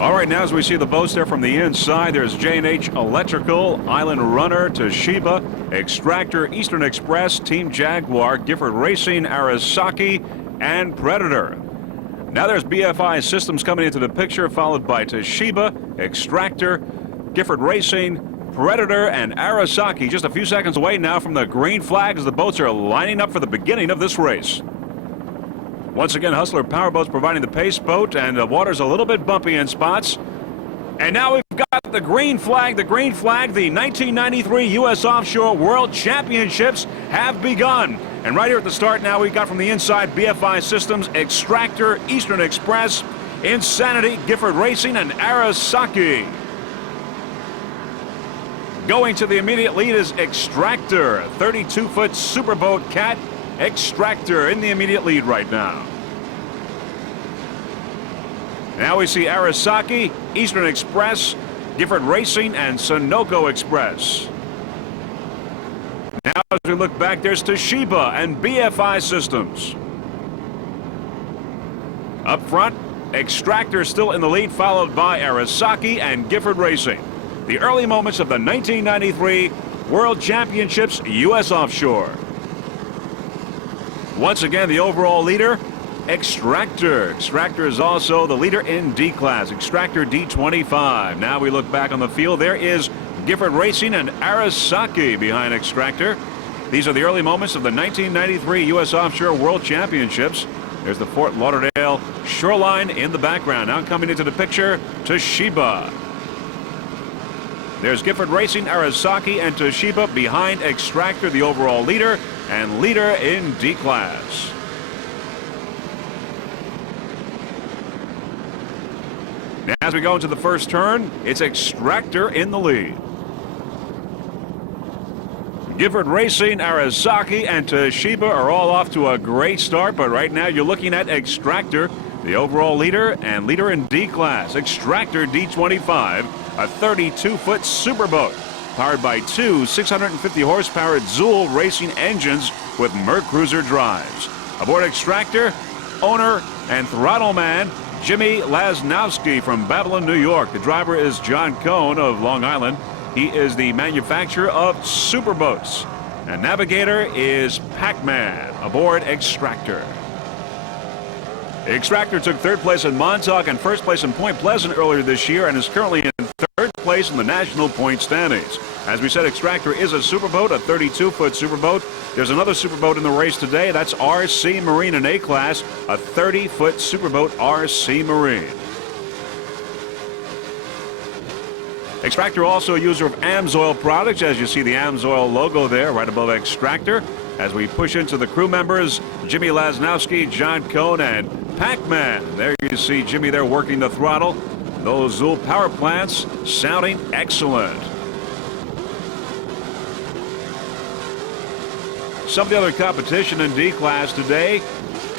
All right, now as we see the boats there from the inside, there's J&H Electrical, Island Runner, Toshiba, Extractor, Eastern Express, Team Jaguar, Gifford Racing, Arasaki, and Predator. Now there's BFI Systems coming into the picture, followed by Toshiba, Extractor, Gifford Racing, Predator, and Arasaki. Just a few seconds away now from the green flag as the boats are lining up for the beginning of this race. Once again, Hustler Powerboats providing the pace boat, and the water's a little bit bumpy in spots. And now we've got the green flag. The 1993 U.S. Offshore World Championships have begun. And right here at the start now, we got from the inside BFI Systems, Extractor, Eastern Express, Insanity, Gifford Racing, and Arasaki. Going to the immediate lead is Extractor, 32-foot superboat cat. Extractor in the immediate lead right now. Now we see Arasaki, Eastern Express, Gifford Racing, and Sunoco Express. Now as we look back, there's Toshiba and BFI Systems. Up front, Extractor still in the lead, followed by Arasaki and Gifford Racing. The early moments of the 1993 World Championships U.S. Offshore. Once again, the overall leader, Extractor. Extractor is also the leader in D class, Extractor D25. Now we look back on the field. There is Gifford Racing and Arasaki behind Extractor. These are the early moments of the 1993 U.S. Offshore World Championships. There's the Fort Lauderdale shoreline in the background. Now coming into the picture, Toshiba. There's Gifford Racing, Arasaki, and Toshiba behind Extractor, the overall leader and leader in D class. Now as we go into the first turn, it's Extractor in the lead. Gifford Racing, Arasaki, and Toshiba are all off to a great start, but right now you're looking at Extractor, the overall leader and leader in D class. Extractor D25, a 32-foot superboat powered by two 650 horsepower Zool racing engines with Mercruiser drives. Aboard Extractor, owner and throttle man Jimmy Lasnowski from Babylon, New York. The driver is John Cohn of Long Island. He is the manufacturer of superboats. And navigator is Pac-Man aboard Extractor. Extractor took third place in Montauk and first place in Point Pleasant earlier this year and is currently in third place in the national point standings. As we said, Extractor is a superboat, a 32-foot superboat. There's another superboat in the race today. That's RC Marine in A class, a 30-foot superboat RC Marine. Extractor also a user of AMSOIL products, as you see the AMSOIL logo there right above Extractor. As we push into the crew members, Jimmy Lasnowski, John Cohn, and Pac-Man. There you see Jimmy there working the throttle. Those Zool power plants sounding excellent. Some of the other competition in D class today,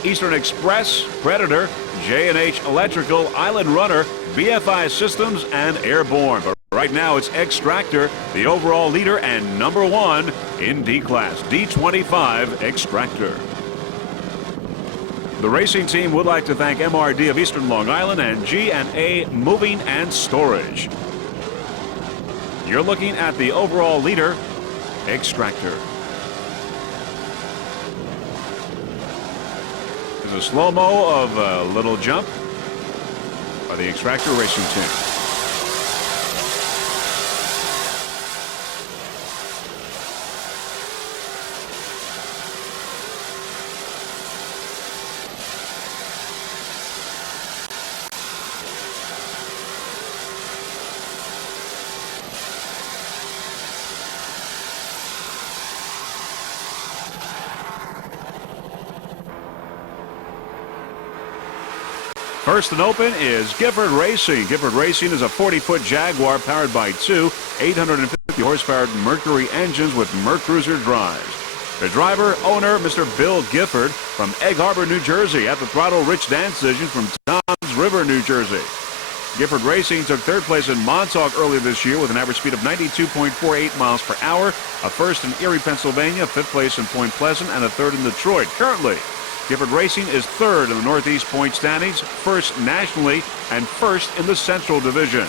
Eastern Express, Predator, J&H Electrical, Island Runner, BFI Systems, and Airborne. But right now it's Extractor, the overall leader and number one in D class, D25 Extractor. The racing team would like to thank MRD of Eastern Long Island and G&A Moving and Storage. You're looking at the overall leader, Extractor. There's a slow-mo of a little jump by the Extractor racing team. First and open is Gifford Racing. Gifford Racing is a 40-foot Jaguar powered by two 850 horsepower Mercury engines with Mercruiser drives. The driver, owner, Mr. Bill Gifford from Egg Harbor, New Jersey. At the throttle, Rich Danzigen from Toms River, New Jersey. Gifford Racing took third place in Montauk earlier this year with an average speed of 92.48 miles per hour. A first in Erie, Pennsylvania, fifth place in Point Pleasant, and a third in Detroit. Currently, Gifford Racing is third in the Northeast point standings, first nationally, and first in the Central Division.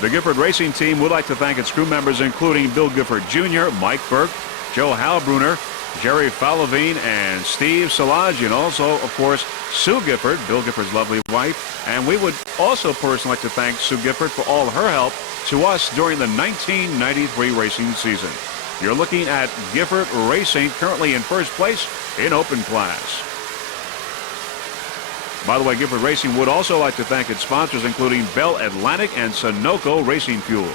The Gifford Racing team would like to thank its crew members, including Bill Gifford Jr., Mike Burke, Joe Halbrunner, Jerry Falavine, and Steve Szilagyi, and also, of course, Sue Gifford, Bill Gifford's lovely wife. And we would also personally like to thank Sue Gifford for all her help to us during the 1993 racing season. You're looking at Gifford Racing currently in first place in open class. By the way, Gifford Racing would also like to thank its sponsors, including Bell Atlantic and Sunoco Racing Fuels.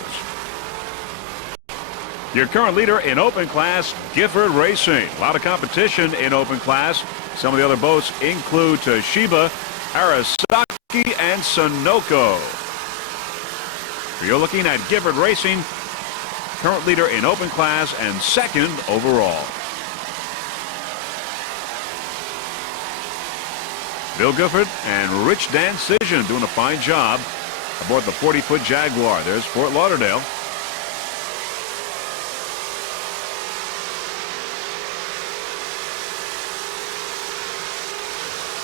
Your current leader in open class, Gifford Racing. A lot of competition in open class. Some of the other boats include Toshiba, Arasaki, and Sunoco. You're looking at Gifford Racing, current leader in open class and second overall. Bill Gifford and Rich Dancision doing a fine job aboard the 40-foot Jaguar. There's Fort Lauderdale.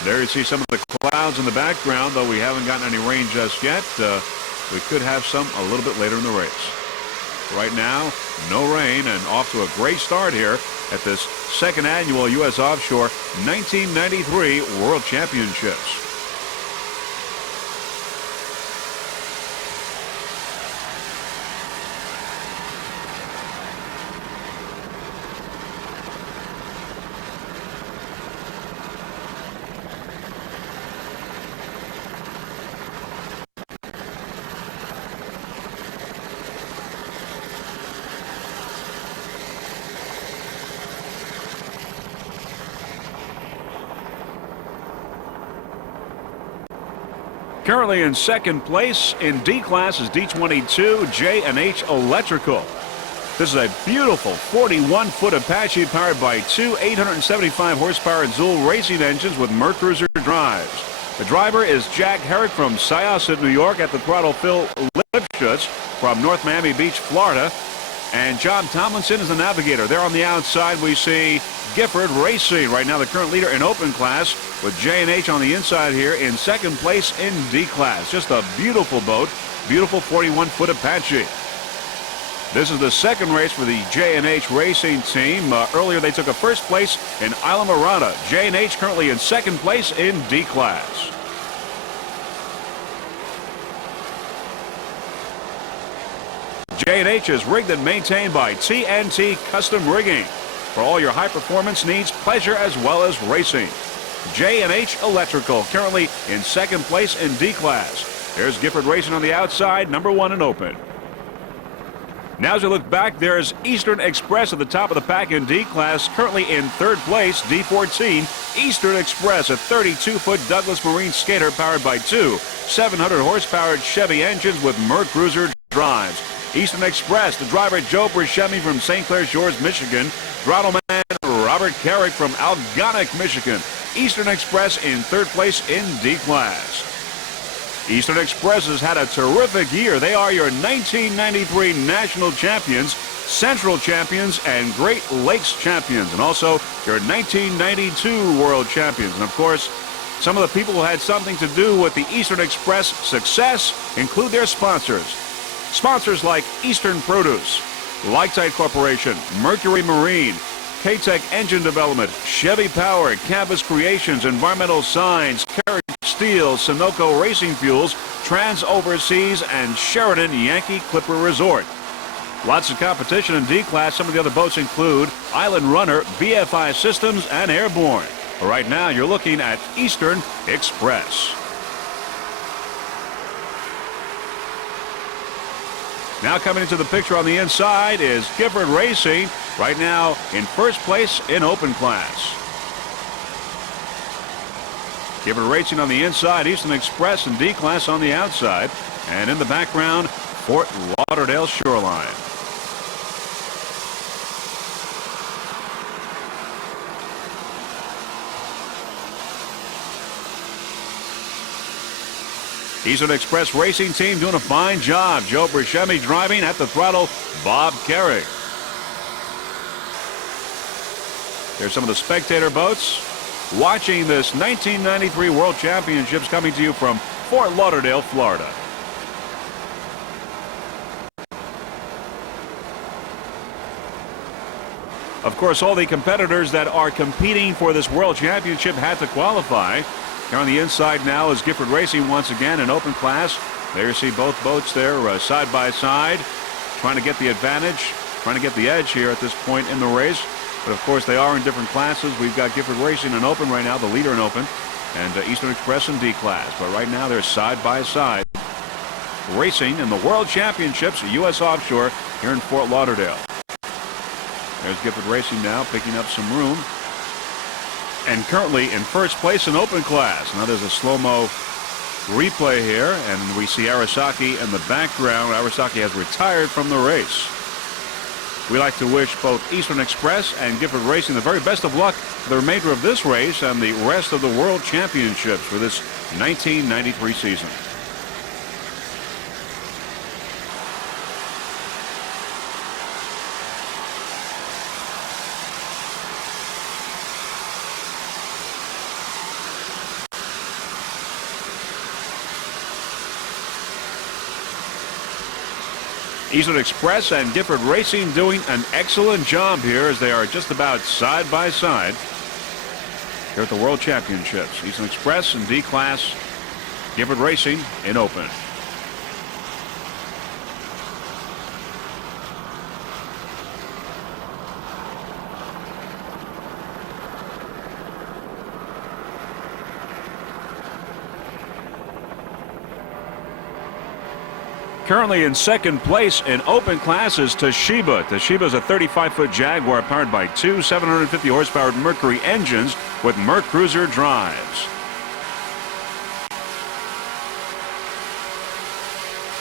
There you see some of the clouds in the background, though we haven't gotten any rain just yet. We could have some a little bit later in the race. Right now, no rain, and off to a great start here at this second annual U.S. Offshore 1993 World Championships. Currently in second place in D class is D22 J&H Electrical. This is a beautiful 41-foot Apache powered by two 875 horsepower dual racing engines with Mercruiser drives. The driver is Jack Herrick from Syosset, New York. At the throttle, Phil Lipschutz from North Miami Beach, Florida. And John Tomlinson is the navigator. There on the outside we see Gifford Racing. Right now the current leader in open class, with J&H on the inside here in second place in D class. Just a beautiful boat, beautiful 41-foot Apache. This is the second race for the J&H Racing team. Earlier they took a first place in Isla Mirada. J&H currently in second place in D class. J&H is rigged and maintained by TNT Custom Rigging. For all your high-performance needs, pleasure as well as racing. J&H Electrical, currently in second place in D class. There's Gifford Racing on the outside, number one in open. Now as we look back, there's Eastern Express at the top of the pack in D class, currently in third place, D14. Eastern Express, a 32-foot Douglas Marine skater powered by two 700-horsepower Chevy engines with Mercruiser drives. Eastern Express, the driver Joe Buscemi from St. Clair Shores, Michigan. Throttle man Robert Carrick from Algonac, Michigan. Eastern Express in third place in D class. Eastern Express has had a terrific year. They are your 1993 national champions, Central champions, and Great Lakes champions, and also your 1992 world champions. And of course, some of the people who had something to do with the Eastern Express success include their sponsors. Sponsors like Eastern Produce, Loctite Corporation, Mercury Marine, K-Tech Engine Development, Chevy Power, Canvas Creations, Environmental Signs, Carriage Steel, Sunoco Racing Fuels, Trans Overseas, and Sheridan Yankee Clipper Resort. Lots of competition in D class. Some of the other boats include Island Runner, BFI Systems, and Airborne. Right now, you're looking at Eastern Express. Now coming into the picture on the inside is Gifford Racing, right now in first place in open class. Gifford Racing on the inside, Eastern Express and D class on the outside, and in the background, Fort Lauderdale Shoreline. Eastern Express Racing Team doing a fine job. Joe Buscemi driving, at the throttle, Bob Carrick. There's some of the spectator boats. watching this 1993 World Championships coming to you from Fort Lauderdale, Florida. Of course, all the competitors that are competing for this World Championship had to qualify. Here on the inside now is Gifford Racing once again in open class. There you see both boats there side by side, trying to get the advantage, trying to get the edge here at this point in the race. But of course they are in different classes. We've got Gifford Racing in open right now, the leader in open, and Eastern Express in D class. But right now they're side by side racing in the World Championships, U.S. Offshore here in Fort Lauderdale. There's Gifford Racing now picking up some room, and currently in first place in open class. Now there's a slow-mo replay here, and we see Arasaki in the background. Arasaki has retired from the race. We like to wish both Eastern Express and Gifford Racing the very best of luck for the remainder of this race and the rest of the World Championships for this 1993 season. Eastern Express and Gifford Racing doing an excellent job here as they are just about side by side here at the World Championships. Eastern Express in D class, Gifford Racing in open. Currently in second place in open class is Toshiba. Toshiba is a 35-foot Jaguar powered by two 750 horsepower Mercury engines with Mercruiser drives.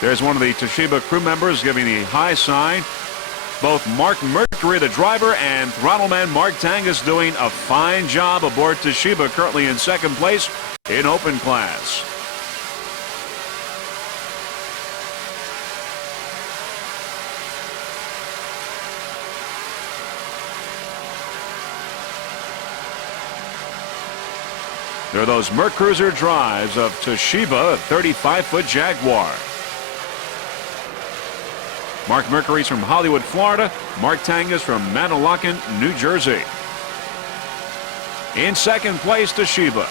There's one of the Toshiba crew members giving the high sign. Both Mark Mercury, the driver, and throttleman Mark Tangus doing a fine job aboard Toshiba, currently in second place in open class. There are those Mercruiser drives of Toshiba, a 35-foot Jaguar. Mark Mercury's from Hollywood, Florida. Mark Tangus from Manalacan, New Jersey. In second place, Toshiba.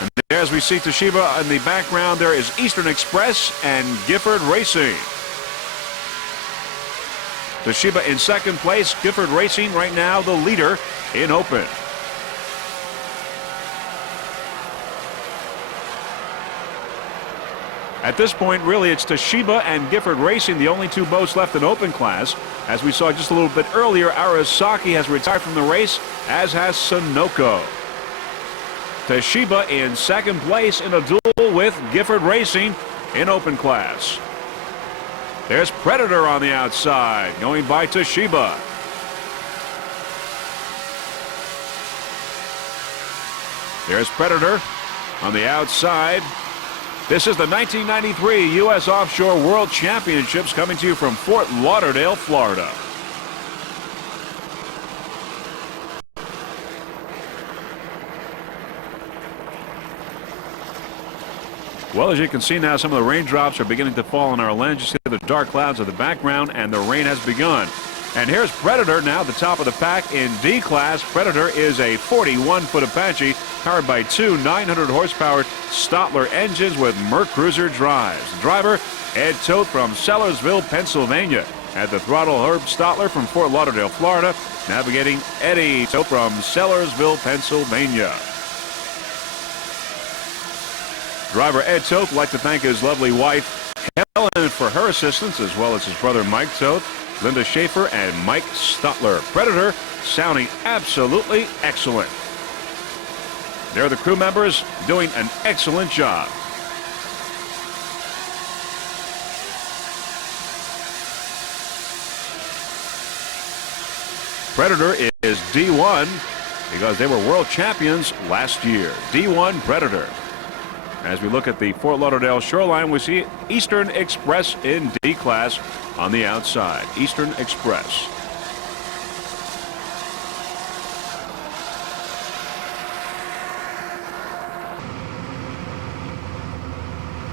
And as we see Toshiba in the background, there is Eastern Express and Gifford Racing. Toshiba in second place, Gifford Racing right now the leader in open. At this point, really, it's Toshiba and Gifford Racing, the only two boats left in open class. As we saw just a little bit earlier, Arasaki has retired from the race, as has Sunoco. Toshiba in second place in a duel with Gifford Racing in open class. There's Predator on the outside, going by Toshiba. There's Predator on the outside. This is the 1993 U.S. Offshore World Championships coming to you from Fort Lauderdale, Florida. Well, as you can see now, some of the raindrops are beginning to fall on our lens. You see the dark clouds in the background, and the rain has begun. And here's Predator now, the top of the pack in D class. Predator is a 41-foot Apache powered by two 900-horsepower Stotler engines with Mercruiser drives. The driver, Ed Toth from Sellersville, Pennsylvania. At the throttle, Herb Stotler from Fort Lauderdale, Florida. Navigating, Eddie Toth from Sellersville, Pennsylvania. Driver Ed Toth would like to thank his lovely wife, Helen, for her assistance, as well as his brother Mike Toth, Linda Schaefer, and Mike Stotler. Predator sounding absolutely excellent. They're the crew members doing an excellent job. Predator is D1 because they were world champions last year. D1 Predator. As we look at the Fort Lauderdale shoreline, we see Eastern Express in D class on the outside. Eastern Express.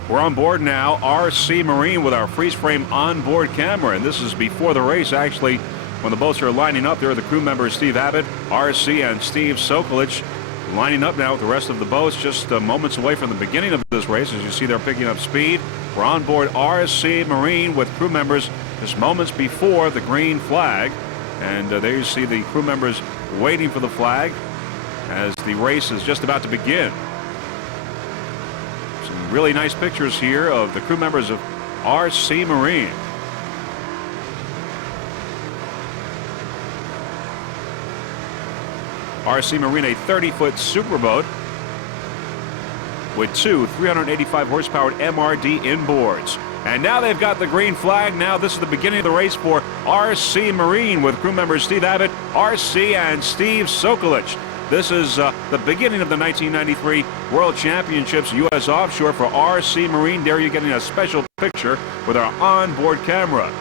We're on board now, RC Marine, with our freeze frame onboard camera. And this is before the race, actually, when the boats are lining up. There are the crew members, Steve Abbott, RC, and Steve Sokolich, lining up now with the rest of the boats, just moments away from the beginning of this race. As you see, they're picking up speed. We're on board RC Marine with crew members just moments before the green flag. And there you see the crew members waiting for the flag as the race is just about to begin. Some really nice pictures here of the crew members of RC Marine. RC Marine, a 30-foot superboat with two 385 horsepower MRD inboards. And now they've got the green flag. Now this is the beginning of the race for RC Marine with crew members Steve Abbott, RC, and Steve Sokolich. This is the beginning of the 1993 World Championships U.S. Offshore for RC Marine. There you're getting a special picture with our onboard camera.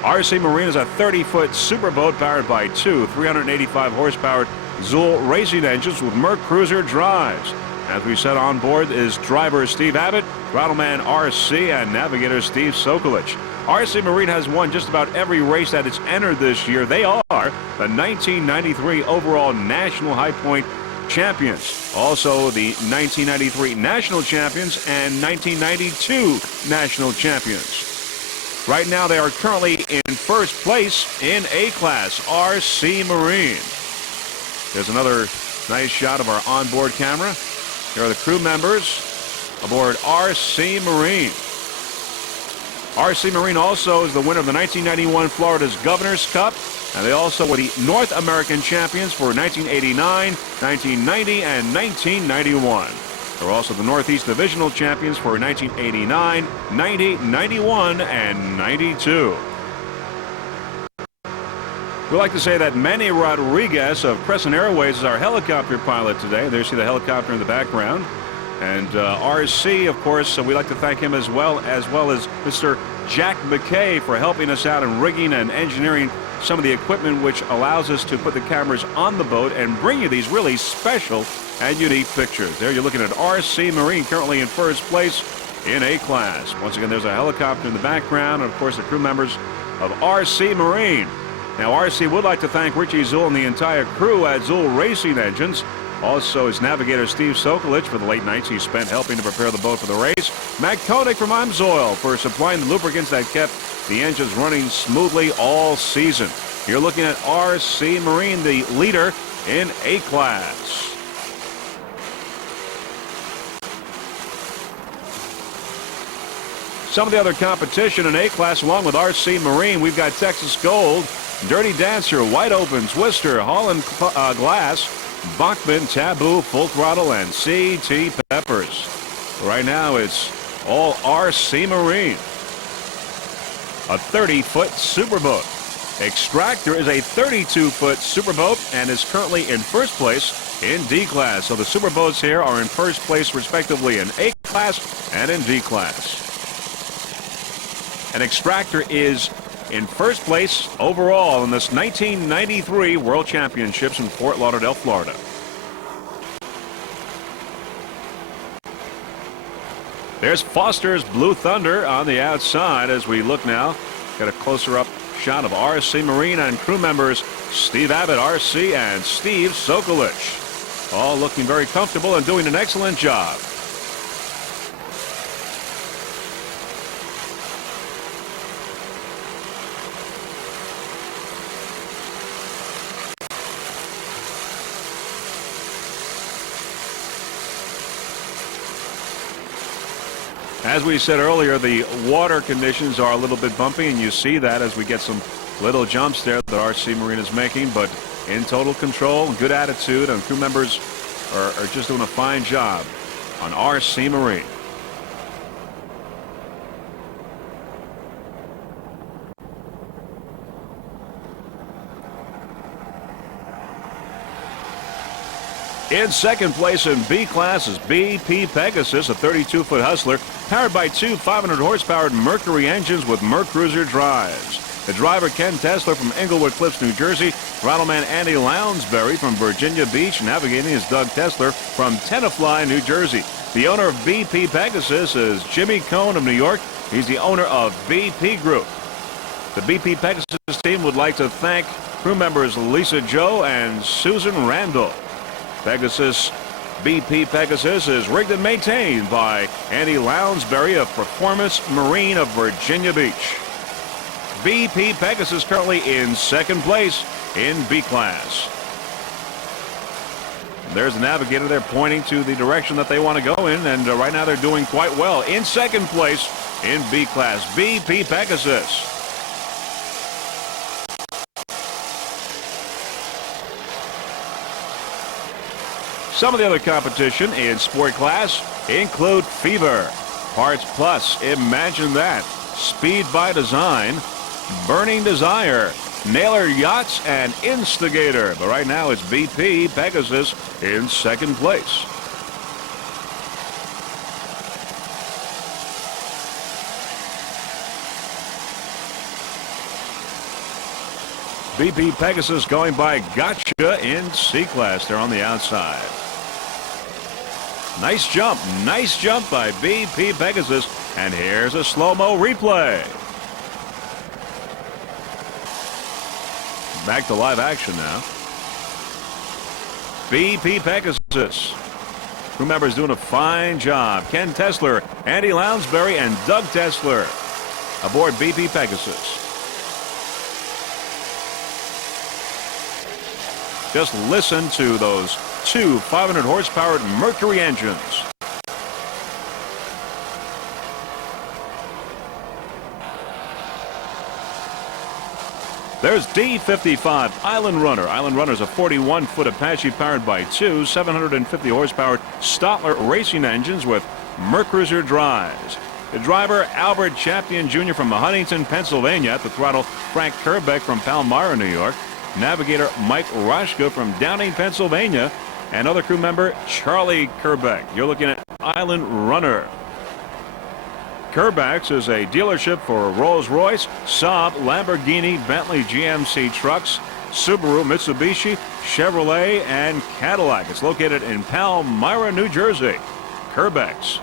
RC Marine is a 30-foot superboat powered by two 385 horsepower Zool racing engines with Merc Cruiser drives. As we said, on board is driver Steve Abbott, throttle-man RC, and navigator Steve Sokolich. RC Marine has won just about every race that it's entered this year. They are the 1993 overall National High Point champions. Also the 1993 National champions and 1992 National champions. Right now they are currently in first place in A-Class, RC Marine. There's another nice shot of our onboard camera. Here are the crew members aboard RC Marine. RC Marine also is the winner of the 1991 Florida's Governor's Cup, and they also were the North American champions for 1989, 1990, and 1991. They're also the Northeast Divisional champions for 1989, 90, 91, and 92. We like to say that Manny Rodriguez of Crescent Airways is our helicopter pilot today. There you see the helicopter in the background. And RC, of course, we like to thank him as well as Mr. Jack McKay for helping us out in rigging and engineering some of the equipment which allows us to put the cameras on the boat and bring you these really special and unique pictures. There you're looking at RC Marine, currently in first place in A-Class. Once again, there's a helicopter in the background, and of course the crew members of RC Marine. Now, RC would like to thank Richie Zool and the entire crew at Zool Racing Engines. Also, his navigator Steve Sokolich for the late nights he spent helping to prepare the boat for the race. Mac Koenig from Imsoil for supplying the lubricants that kept the engines running smoothly all season. You're looking at RC Marine, the leader in A-Class. Some of the other competition in A-Class along with RC Marine, we've got Texas Gold, Dirty Dancer, Wide Open, Twister, Holland Glass, Bachman, Taboo, Full Throttle, and CT Peppers. Right now it's all RC Marine. A 30-foot superboat. Extractor is a 32-foot superboat and is currently in first place in D-Class. So the superboats here are in first place respectively in A-Class and in D-Class. An Extractor is in first place overall in this 1993 World Championships in Fort Lauderdale, Florida. There's Foster's Blue Thunder on the outside as we look now. Get a closer up shot of RC Marine and crew members Steve Abbott, RC, and Steve Sokolich. All looking very comfortable and doing an excellent job. As we said earlier, the water conditions are a little bit bumpy, and you see that as we get some little jumps there that RC Marine is making, but in total control, good attitude, and crew members are just doing a fine job on RC Marine. In second place in B-Class is BP Pegasus, a 32-foot hustler, powered by two 500 horsepower Mercury engines with Merc Cruiser drives. The driver, Ken Tesler from Englewood Cliffs, New Jersey. Throttle-man Andy Lounsbury from Virginia Beach. Navigating is Doug Tesler from Tenafly, New Jersey. The owner of BP Pegasus is Jimmy Cohn of New York. He's the owner of BP Group. The BP Pegasus team would like to thank crew members Lisa Joe and Susan Randall. BP Pegasus is rigged and maintained by Andy Lounsbury of Performance Marine of Virginia Beach. BP Pegasus currently in second place in B class. There's the navigator there pointing to the direction that they want to go in, and right now they're doing quite well. In second place in B class, BP Pegasus. Some of the other competition in sport class include Fever, Parts Plus, Imagine That, Speed by Design, Burning Desire, Naylor Yachts, and Instigator. But right now it's BP Pegasus in second place. BP Pegasus going by Gotcha in C class. They're on the outside. Nice jump by BP Pegasus. And here's a slow-mo replay. Back to live action now. BP Pegasus. Crew members doing a fine job. Ken Tesler, Andy Lounsbury, and Doug Tesler aboard BP Pegasus. Just listen to those two 500 horsepower Mercury engines. There's D55 Island Runner. Island Runner is a 41-foot Apache powered by two 750 horsepower Stotler racing engines with Mercruiser drives. The driver, Albert Champion Jr. from Huntington, Pennsylvania. At the throttle, Frank Kerbeck from Palmyra, New York. Navigator Mike Roshka from Downing, Pennsylvania. And other crew member Charlie Kerbeck. You're looking at Island Runner. Kerbeck's is a dealership for Rolls-Royce, Saab, Lamborghini, Bentley, GMC trucks, Subaru, Mitsubishi, Chevrolet, and Cadillac. It's located in Palmyra, New Jersey. Kerbeck's.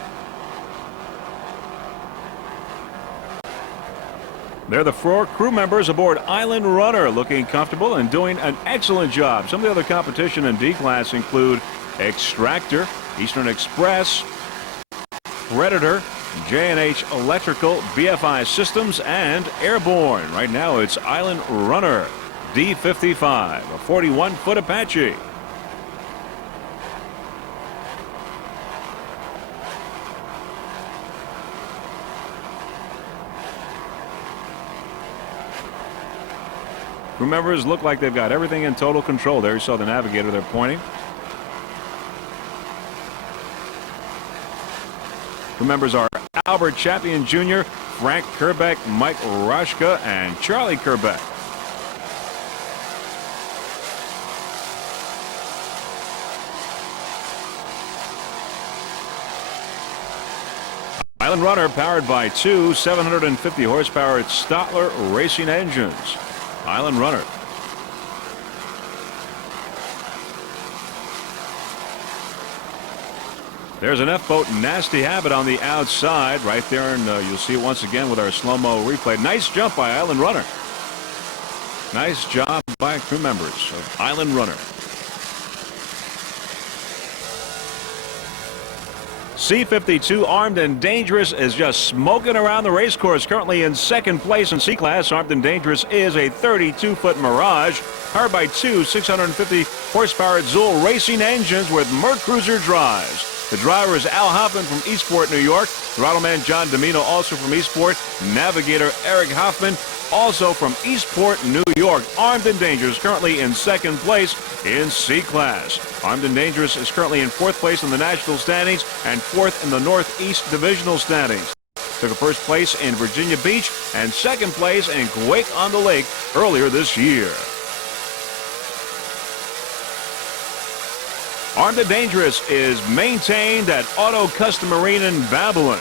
They're the four crew members aboard Island Runner, looking comfortable and doing an excellent job. Some of the other competition in D class include Extractor, Eastern Express, Predator, J&H Electrical, BFI Systems, and Airborne. Right now it's Island Runner, D55, a 41-foot Apache. Crew members look like they've got everything in total control. There you saw the navigator there pointing. Crew members are Albert Champion Jr., Frank Kerbeck, Mike Roshka, and Charlie Kerbeck. Island Runner powered by two 750 horsepower Stotler racing engines. Island Runner. There's an F-boat Nasty Habit on the outside right there, and you'll see it once again with our slow-mo replay. Nice jump by Island Runner. Nice job by crew members of Island Runner. C-52 Armed and Dangerous is just smoking around the race course. Currently in second place in C-Class. Armed and Dangerous is a 32-foot Mirage powered by two 650 horsepower Zool racing engines with Mercruiser drives. The driver is Al Hoffman from Eastport, New York. Throttle-man John Domino, also from Eastport. Navigator Eric Hoffman, also from Eastport, New York. Armed and Dangerous currently in second place in C-Class. Armed and Dangerous is currently in fourth place in the national standings and fourth in the Northeast divisional standings. Took a first place in Virginia Beach and second place in Quake-on-the-Lake earlier this year. Armed and Dangerous is maintained at Auto Custom Marine in Babylon.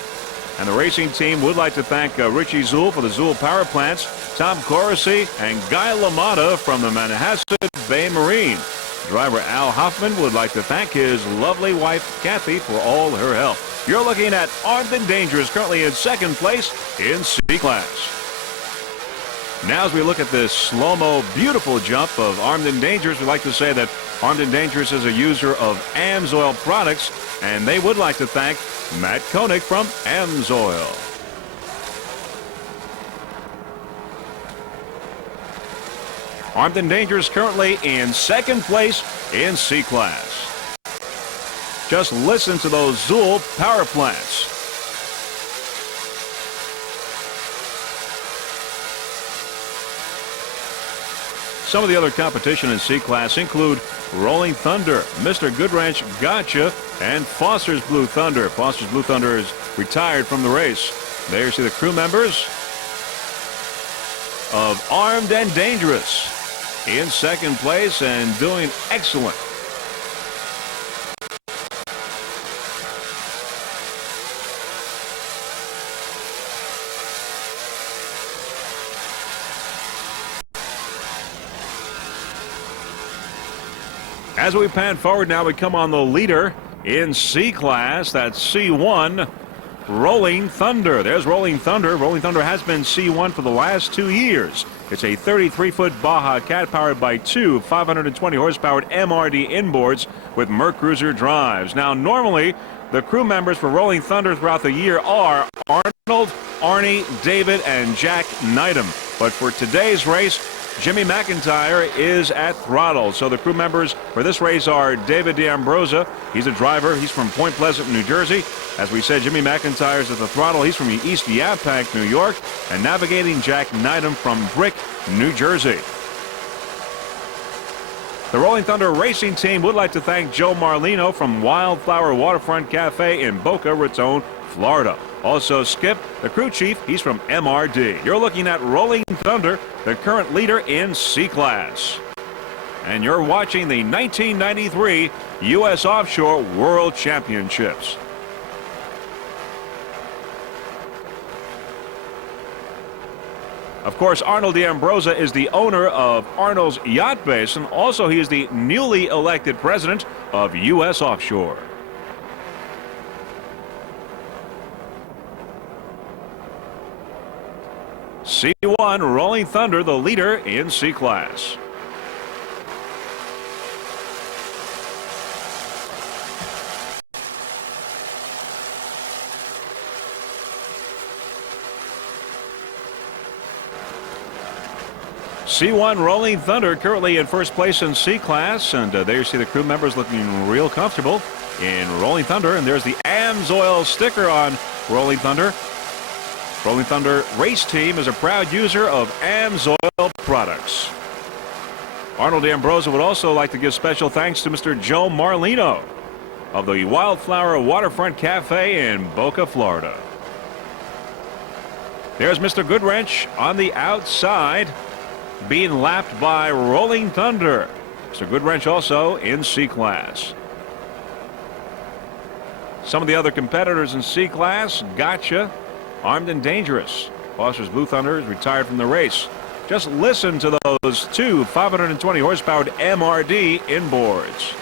And the racing team would like to thank Richie Zool for the Zool Power Plants, Tom Corsi, and Guy LaMotta from the Manhasset Bay Marine. Driver Al Hoffman would like to thank his lovely wife, Kathy, for all her help. You're looking at Armed and Dangerous, currently in second place in C-Class. Now as we look at this slow-mo, beautiful jump of Armed and Dangerous, we'd like to say that Armed and Dangerous is a user of AMSOIL products, and they would like to thank Matt Koenig from AMSOIL. Armed and Dangerous currently in second place in C-Class. Just listen to those Zool power plants. Some of the other competition in C-Class include Rolling Thunder, Mr. Goodranch Gotcha, and Foster's Blue Thunder. Foster's Blue Thunder is retired from the race. There you see the crew members of Armed and Dangerous in second place and doing excellent. As we pan forward now, we come on the leader in C-Class. That's C1, Rolling Thunder. There's Rolling Thunder. Rolling Thunder has been C1 for the last 2 years. It's a 33-foot Baja Cat powered by two 520 horsepower MRD inboards with Mercruiser drives. Now, normally, the crew members for Rolling Thunder throughout the year are Arnold, Arnie, David, and Jack Neidham. But for today's race, Jimmy McIntyre is at throttle. So the crew members for this race are David D'Ambrosa. He's a driver. He's from Point Pleasant, New Jersey. As we said, Jimmy McIntyre's at the throttle. He's from East Yaphank, New York. And navigating Jack Neidham from Brick, New Jersey. The Rolling Thunder racing team would like to thank Joe Marlino from Wildflower Waterfront Cafe in Boca Raton, Florida. Also Skip, the crew chief, he's from MRD. You're looking at Rolling Thunder, the current leader in C-Class. And you're watching the 1993 U.S. Offshore World Championships. Of course, Arnold D'Ambrosa is the owner of Arnold's Yacht Basin. Also, he is the newly elected president of U.S. Offshore. C1, Rolling Thunder, the leader in C-Class. C1 Rolling Thunder currently in first place in C-Class, and there you see the crew members looking real comfortable in Rolling Thunder, and there's the AMSOIL sticker on Rolling Thunder. Rolling Thunder race team is a proud user of AMSOIL products. Arnold D'Ambrosa would also like to give special thanks to Mr. Joe Marlino of the Wildflower Waterfront Cafe in Boca, Florida. There's Mr. Goodwrench on the outside, being lapped by Rolling Thunder. Mr. Goodwrench also in C-Class. Some of the other competitors in C-Class, Gotcha, Armed and Dangerous. Foster's Blue Thunder is retired from the race. Just listen to those two 520 horsepower MRD inboards.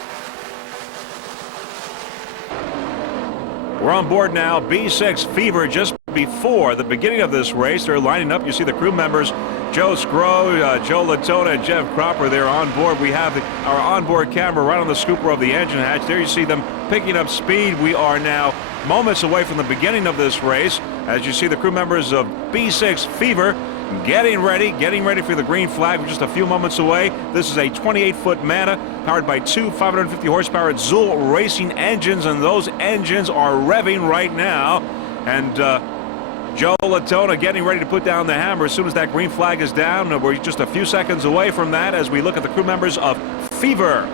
We're on board now. B6 Fever just before the beginning of this race. They're lining up. You see the crew members, Joe Scrow, Joe Latona, and Jeff Cropper. They're on board. We have our onboard camera right on the scooper of the engine hatch. There you see them picking up speed. We are now moments away from the beginning of this race. As you see the crew members of B6 Fever getting ready for the green flag. We're just a few moments away. This is a 28-foot Mana powered by two 550 horsepower Zool racing engines, and those engines are revving right now. And Joe Latona getting ready to put down the hammer as soon as that green flag is down. We're just a few seconds away from that as we look at the crew members of Fever.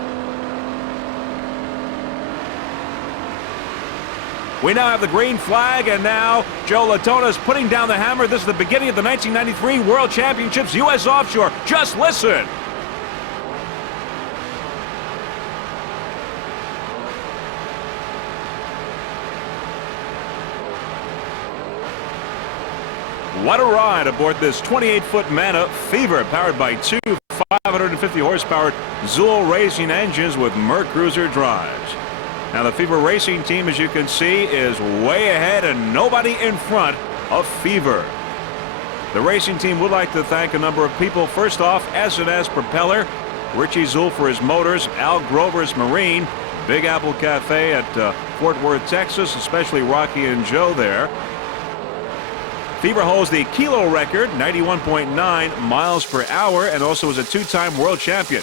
We now have the green flag, and now Joe Latona is putting down the hammer. This is the beginning of the 1993 World Championships, U.S. Offshore. Just listen. What a ride aboard this 28-foot Mana Fever, powered by two 550 horsepower Zool racing engines with Merc Cruiser drives. Now the Fever racing team, as you can see, is way ahead and nobody in front of Fever. The racing team would like to thank a number of people. First off, S&S Propeller, Richie Zool for his motors, Al Grover's Marine, Big Apple Cafe at Fort Worth, Texas, especially Rocky and Joe there. Fever holds the kilo record, 91.9 miles per hour, and also is a two-time world champion.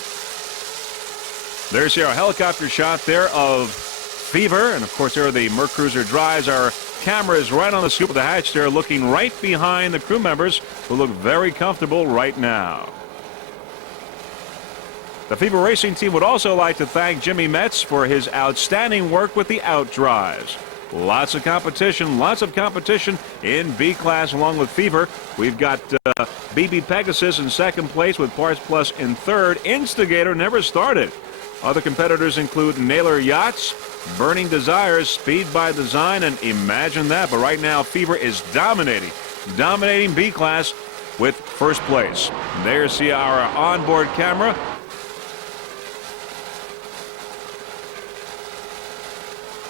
There's our helicopter shot there of Fever, and of course there are the Merc Cruiser drives. Our camera is right on the scoop of the hatch there, looking right behind the crew members, who look very comfortable right now. The Fever racing team would also like to thank Jimmy Metz for his outstanding work with the outdrives. Lots of competition in B class along with Fever. We've got BB Pegasus in second place with Parts Plus in third. Instigator never started. Other competitors include Naylor Yachts, Burning Desires, Speed by Design, and Imagine That. But right now, Fever is dominating B class with first place. There you see our onboard camera.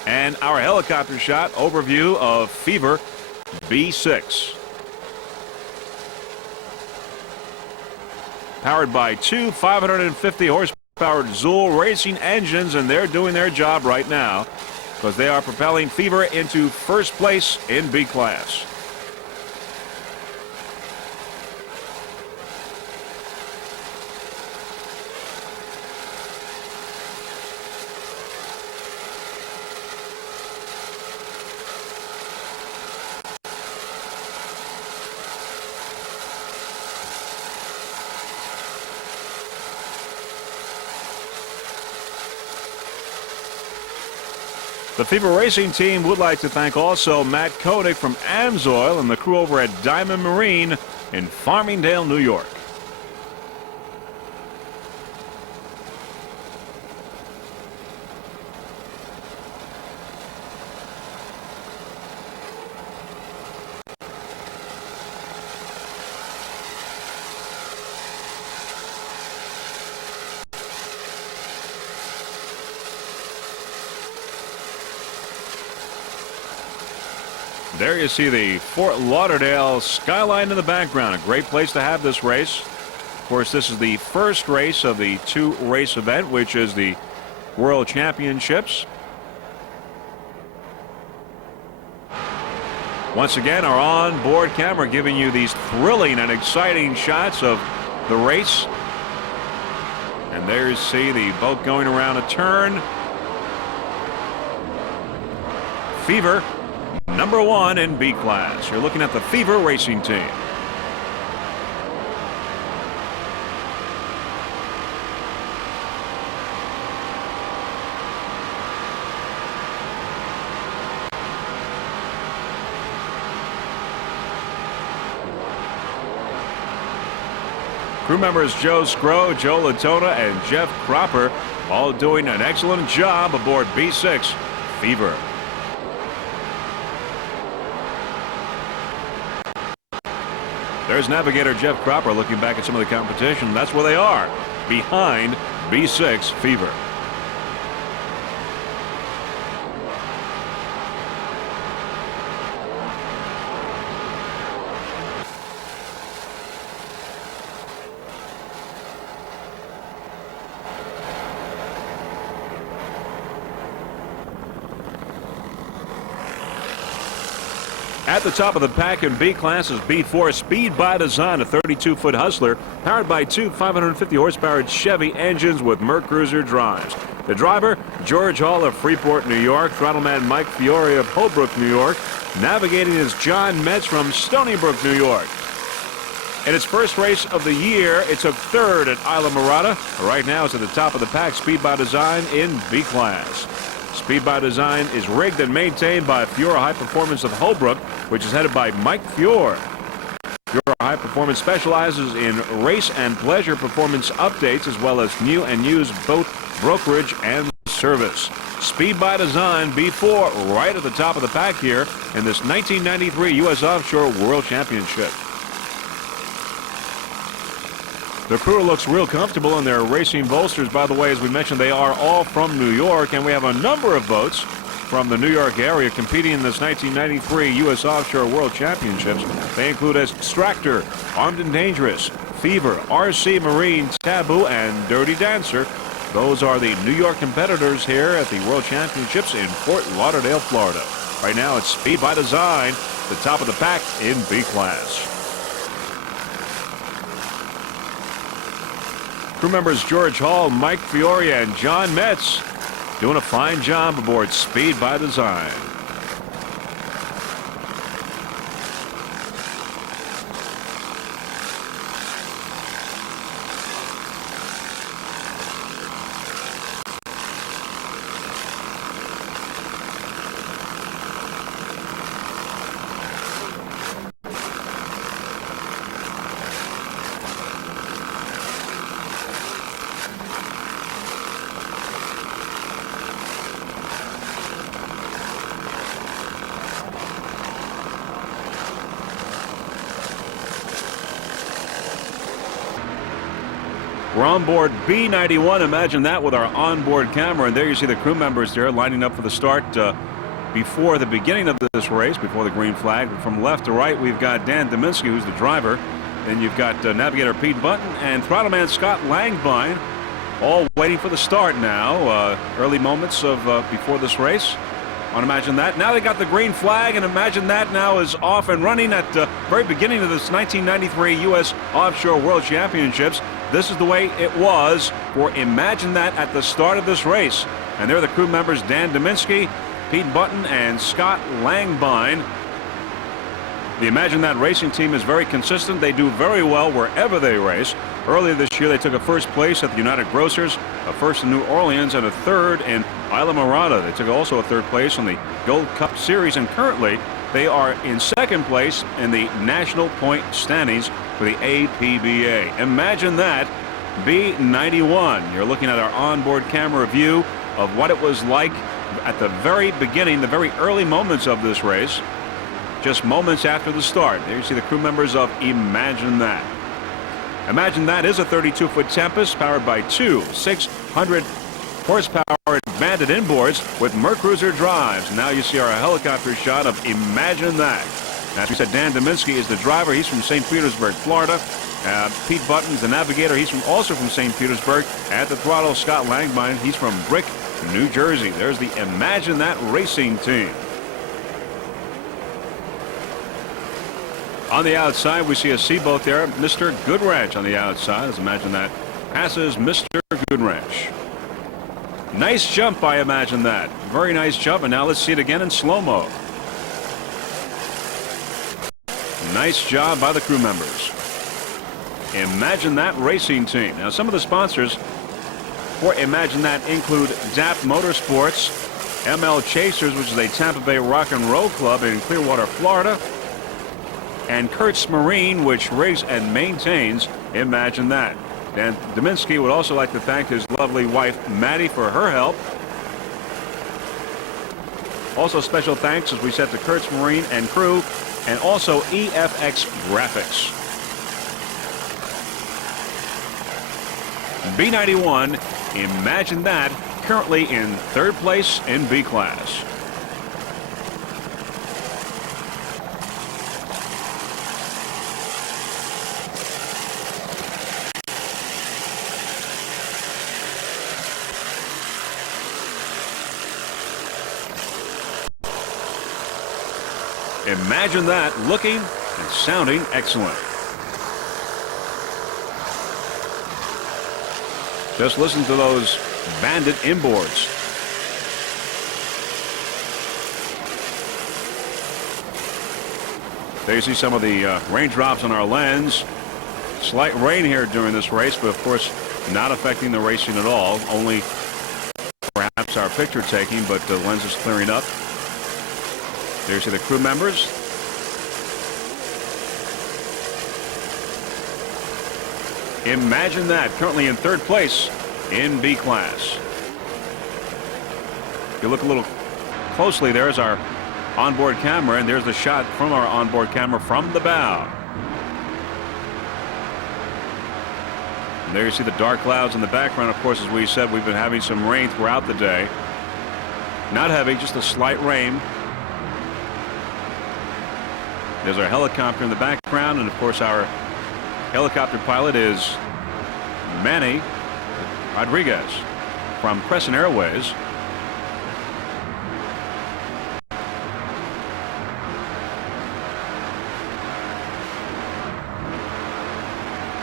And our helicopter shot overview of Fever B6. Powered by two 550 horsepower Zool racing engines, and they're doing their job right now because they are propelling Fever into first place in B class. The Fever racing team would like to thank also Matt Koenig from Amsoil and the crew over at Diamond Marine in Farmingdale, New York. There you see the Fort Lauderdale skyline in the background. A great place to have this race. Of course, this is the first race of the two-race event, which is the World Championships. Once again, our onboard camera giving you these thrilling and exciting shots of the race. And there you see the boat going around a turn. Fever, #1 in B class. You're looking at the Fever racing team. Crew members Joe Scrow, Joe Latona, and Jeff Cropper all doing an excellent job aboard B6 Fever. There's navigator Jeff Cropper looking back at some of the competition. That's where they are, behind B6 Fever. At the top of the pack in B class is B4 Speed by Design, a 32-foot Hustler powered by two 550 horsepower Chevy engines with Merc Cruiser drives. The driver, George Hall of Freeport, New York. Throttleman Mike Fiore of Holbrook, New York. Navigating is John Metz from Stony Brook, New York. In its first race of the year, it took third at Isla Mirada. Right now it's at the top of the pack, Speed by Design in B class. Speed by Design is rigged and maintained by Fiore High Performance of Holbrook, which is headed by Mike Fiore. Fiore High Performance specializes in race and pleasure performance updates, as well as new and used boat brokerage and service. Speed by Design B4 right at the top of the pack here in this 1993 U.S. Offshore World Championship. The crew looks real comfortable in their racing bolsters. By the way, as we mentioned, they are all from New York, and we have a number of boats from the New York area competing in this 1993 U.S. Offshore World Championships. They include Extractor, Armed and Dangerous, Fever, RC Marine, Taboo, and Dirty Dancer. Those are the New York competitors here at the World Championships in Fort Lauderdale, Florida. Right now, it's Speed by Design, the top of the pack in B class. Crew members George Hall, Mike Fiore, and John Metz doing a fine job aboard Speed by Design. We're on board B91. Imagine that with our onboard camera. And there you see the crew members there lining up for the start before the beginning of this race, before the green flag. From left to right, we've got Dan Dominski, who's the driver. Then you've got navigator Pete Button and throttleman Scott Langbine, all waiting for the start now. Early moments of before this race. On Imagine That. Now they got the green flag, and Imagine That now is off and running at the very beginning of this 1993 U.S. Offshore World Championships. This is the way it was for Imagine That at the start of this race. And there are the crew members, Dan Dominski, Pete Button, and Scott Langbine. The Imagine That racing team is very consistent. They do very well wherever they race. Earlier this year, they took a first place at the United Grocers, a first in New Orleans, and a third in Isla Mirada. They took also a third place in the Gold Cup Series, and currently they are in second place in the national point standings for the APBA. Imagine That, B91. You're looking at our onboard camera view of what it was like at the very beginning, the very early moments of this race, just moments after the start. There you see the crew members of Imagine That. Imagine That is a 32-foot Tempest powered by two 600 horsepower Bandit inboards with Mercruiser drives. Now you see our helicopter shot of Imagine That. As we said, Dan Dominski is the driver. He's from St. Petersburg, Florida. Pete Button's the navigator. He's also from St. Petersburg. At the throttle, Scott Langbine. He's from Brick, New Jersey. There's the Imagine That racing team. On the outside, we see a seaboat there, Mr. Goodranch on the outside. As Imagine That passes Mr. Goodranch. Nice jump by Imagine That. Very nice jump, and now let's see it again in slow-mo. Nice job by the crew members. Imagine That racing team. Now, some of the sponsors for Imagine That include DAP Motorsports, ML Chasers, which is a Tampa Bay rock and roll club in Clearwater, Florida, and Kurtz Marine, which rigs and maintains Imagine That. Dan Dominski would also like to thank his lovely wife, Maddie, for her help. Also, special thanks, as we said, to Kurtz Marine and crew, and also EFX Graphics. B91, Imagine That, currently in third place in B class. Imagine That, looking and sounding excellent. Just listen to those Bandit inboards. There you see some of the raindrops on our lens. Slight rain here during this race, but of course not affecting the racing at all. Only perhaps our picture taking, but the lens is clearing up. There you see the crew members. Imagine That, currently in third place in B class. If you look a little closely, there's our onboard camera, and there's the shot from our onboard camera from the bow. There you see the dark clouds in the background. Of course, as we said, we've been having some rain throughout the day. Not heavy, just a slight rain. There's our helicopter in the background, and of course our helicopter pilot is Manny Rodriguez from Crescent Airways.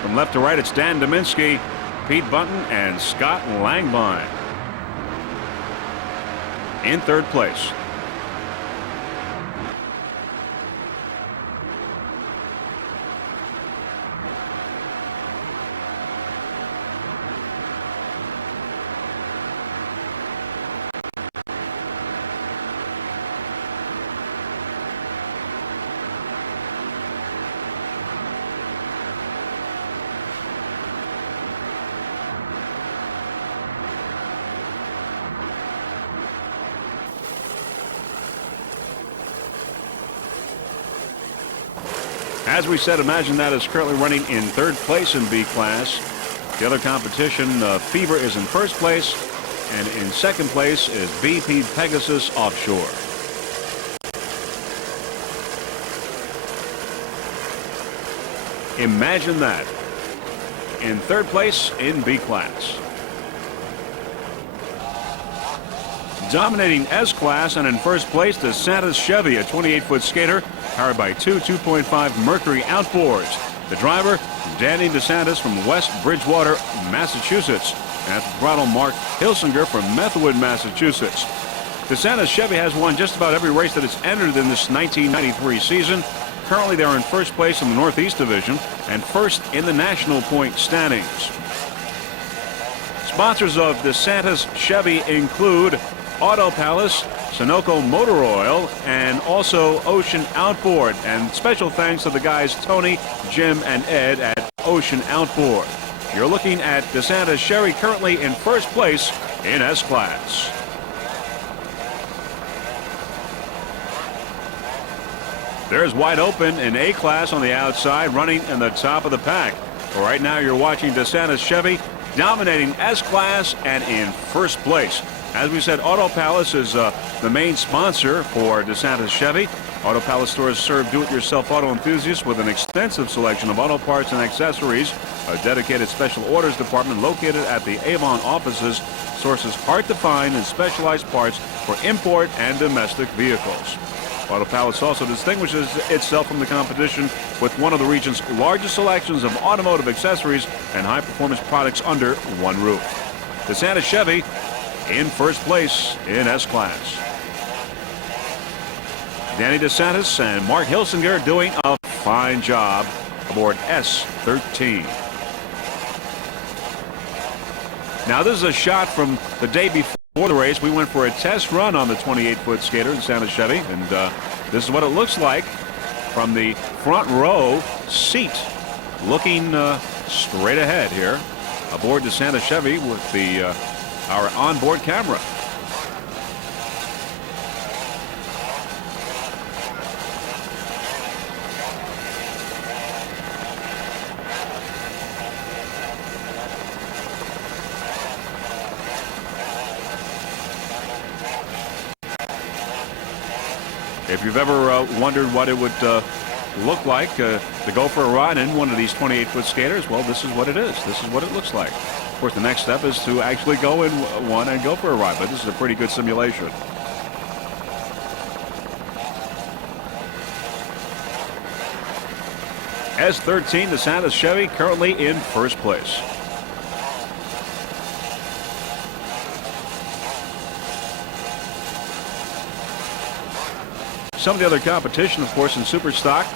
From left to right, it's Dan Dominski, Pete Button, and Scott Langbein in third place. As we said, Imagine That is currently running in third place in B class. The other competition, Fever, is in first place, and in second place is BP Pegasus Offshore. Imagine That in third place in B class. Dominating S class and in first place, DeSantis Chevy, a 28-foot skater powered by two 2.5 Mercury outboards. The driver, Danny DeSantis from West Bridgewater, Massachusetts. And at the throttle, Mark Hilsinger from Methwood, Massachusetts. DeSantis Chevy has won just about every race that it's entered in this 1993 season. Currently, they're in first place in the Northeast Division and first in the national point standings. Sponsors of DeSantis Chevy include Auto Palace, Sunoco Motor Oil, and also Ocean Outboard. And special thanks to the guys Tony, Jim, and Ed at Ocean Outboard. You're looking at DeSantis Chevy currently in first place in S class. There's Wide Open in A class on the outside, running in the top of the pack. Right now you're watching DeSantis Chevy dominating S class and in first place. As we said, Auto Palace is the main sponsor for DeSantis Chevy. Auto Palace stores serve do-it-yourself auto enthusiasts with an extensive selection of auto parts and accessories. A dedicated special orders department located at the Avon offices sources hard to find and specialized parts for import and domestic vehicles. Auto Palace also distinguishes itself from the competition with one of the region's largest selections of automotive accessories and high-performance products under one roof. DeSantis Chevy in first place in S class. Danny DeSantis and Mark Hilsinger doing a fine job aboard S13. Now this is a shot from the day before the race. We went for a test run on the 28-foot skater, DeSantis Chevy, and this is what it looks like from the front row seat, looking straight ahead here aboard DeSantis Chevy with the our onboard camera. If you've ever wondered what it would look like to go for a ride in one of these 28-foot skaters, well, this is what it is. This is what it looks like. Of course, the next step is to actually go in one and go for a ride, but this is a pretty good simulation. S13, DeSantis Chevy, currently in first place. Some of the other competition, of course, in Superstock,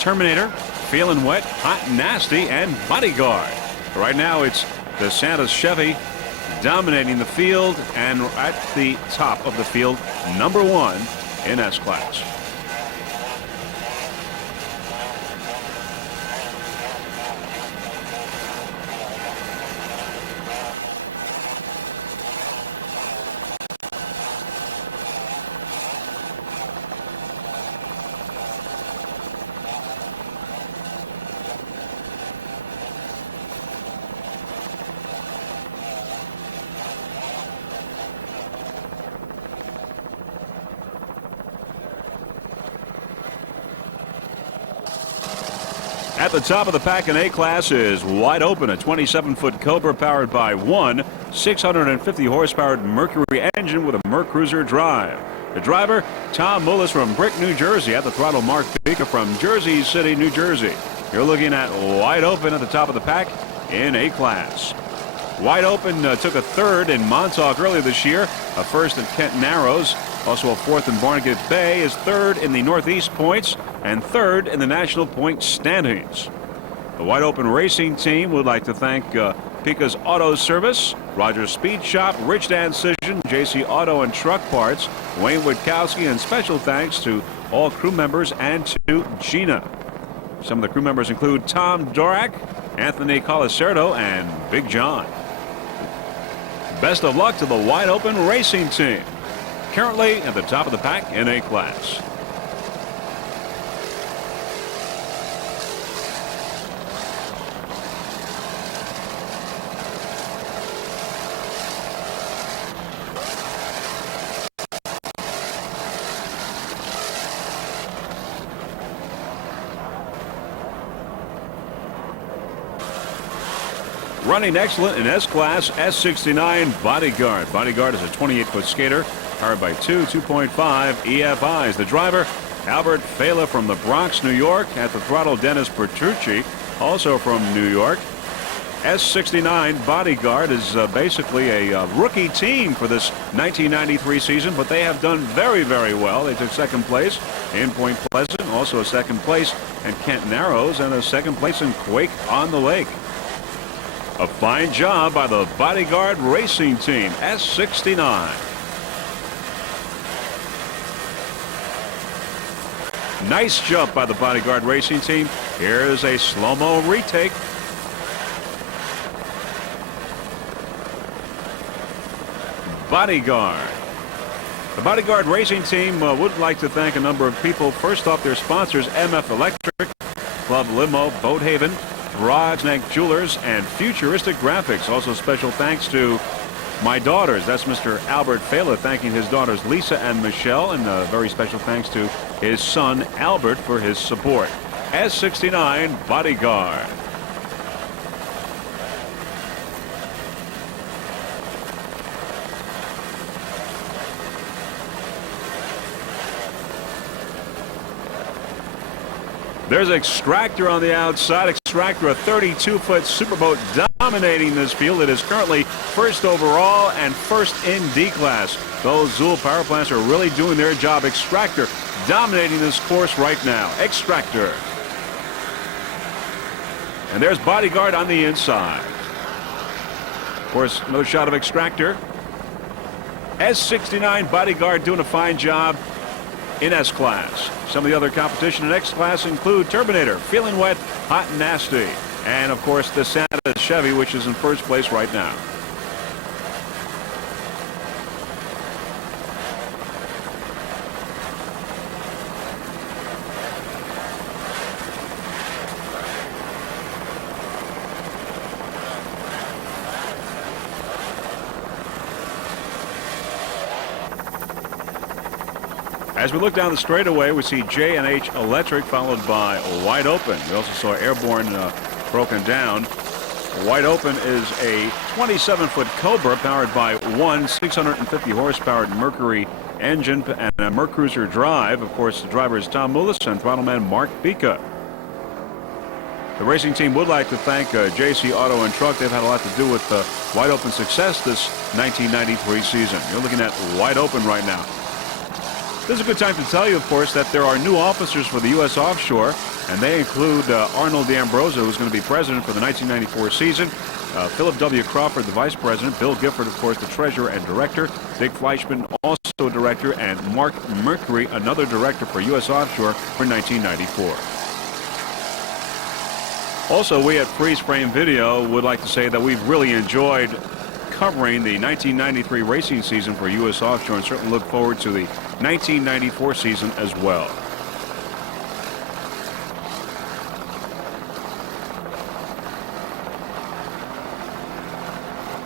Terminator, Feeling Wet, Hot and Nasty, and Bodyguard. Right now, it's DeSantis Chevy dominating the field and at the top of the field, number one in S class. At the top of the pack in A-Class is Wide Open, a 27-foot Cobra powered by one 650-horsepower Mercury engine with a Mercruiser drive. The driver, Tom Mullis from Brick, New Jersey. At the throttle, Mark Baker from Jersey City, New Jersey. You're looking at Wide Open at the top of the pack in A-Class. Wide Open took a third in Montauk earlier this year, a first at Kent Narrows, also a fourth in Barnegat Bay, is third in the Northeast points, and third in the national point standings. The Wide Open Racing Team would like to thank Pika's Auto Service, Rogers Speed Shop, Rich Dan Cision, JC Auto and Truck Parts, Wayne Witkowski, and special thanks to all crew members and to Gina. Some of the crew members include Tom Dorak, Anthony Colacerto, and Big John. Best of luck to the Wide Open Racing Team, currently at the top of the pack in A-Class. Running excellent in S-Class, S69 Bodyguard. Bodyguard is a 28-foot skater powered by two 2.5 EFIs. The driver, Albert Fela from the Bronx, New York. At the throttle, Dennis Bertucci, also from New York. S69 Bodyguard is basically a rookie team for this 1993 season, but they have done very, very well. They took second place in Point Pleasant, also a second place in Kent Narrows, and a second place in Quake on the Lake. A fine job by the Bodyguard Racing Team, S69. Nice jump by the Bodyguard Racing Team. Here's a slow-mo retake. Bodyguard. The Bodyguard Racing Team would like to thank a number of people. First off, their sponsors, MF Electric, Club Limo, Boat Haven, Broadsneck Jewelers, and Futuristic Graphics. Also special thanks to my daughters. That's Mr. Albert Fela thanking his daughters Lisa and Michelle, and a very special thanks to his son Albert for his support. S69 Bodyguard. There's Extractor on the outside. Extractor, a 32-foot superboat dominating this field. It is currently first overall and first in D-Class. Those Zool power plants are really doing their job. Extractor dominating this course right now. Extractor. And there's Bodyguard on the inside. Of course, no shot of Extractor. S69 Bodyguard doing a fine job in S-Class. Some of the other competition in X-Class include Terminator, Feeling Wet, Hot and Nasty, and of course the Santa Chevy, which is in first place right now. As we look down the straightaway, we see J&H Electric followed by Wide Open. We also saw Airborne broken down. Wide Open is a 27-foot Cobra powered by one 650-horsepower Mercury engine and a Mercruiser drive. Of course, the driver is Tom Mullis and throttleman Mark Bika. The racing team would like to thank JC Auto and Truck. They've had a lot to do with Wide Open success this 1993 season. You're looking at Wide Open right now. This is a good time to tell you, of course, that there are new officers for the U.S. Offshore, and they include Arnold D'Ambroso, who's going to be president for the 1994 season, Philip W. Crawford, the vice president, Bill Gifford, of course, the treasurer and director, Dick Fleischman, also a director, and Mark Mercury, another director for U.S. Offshore for 1994. Also, we at Freeze Frame Video would like to say that we've really enjoyed covering the 1993 racing season for U.S. Offshore and certainly look forward to the 1994 season as well.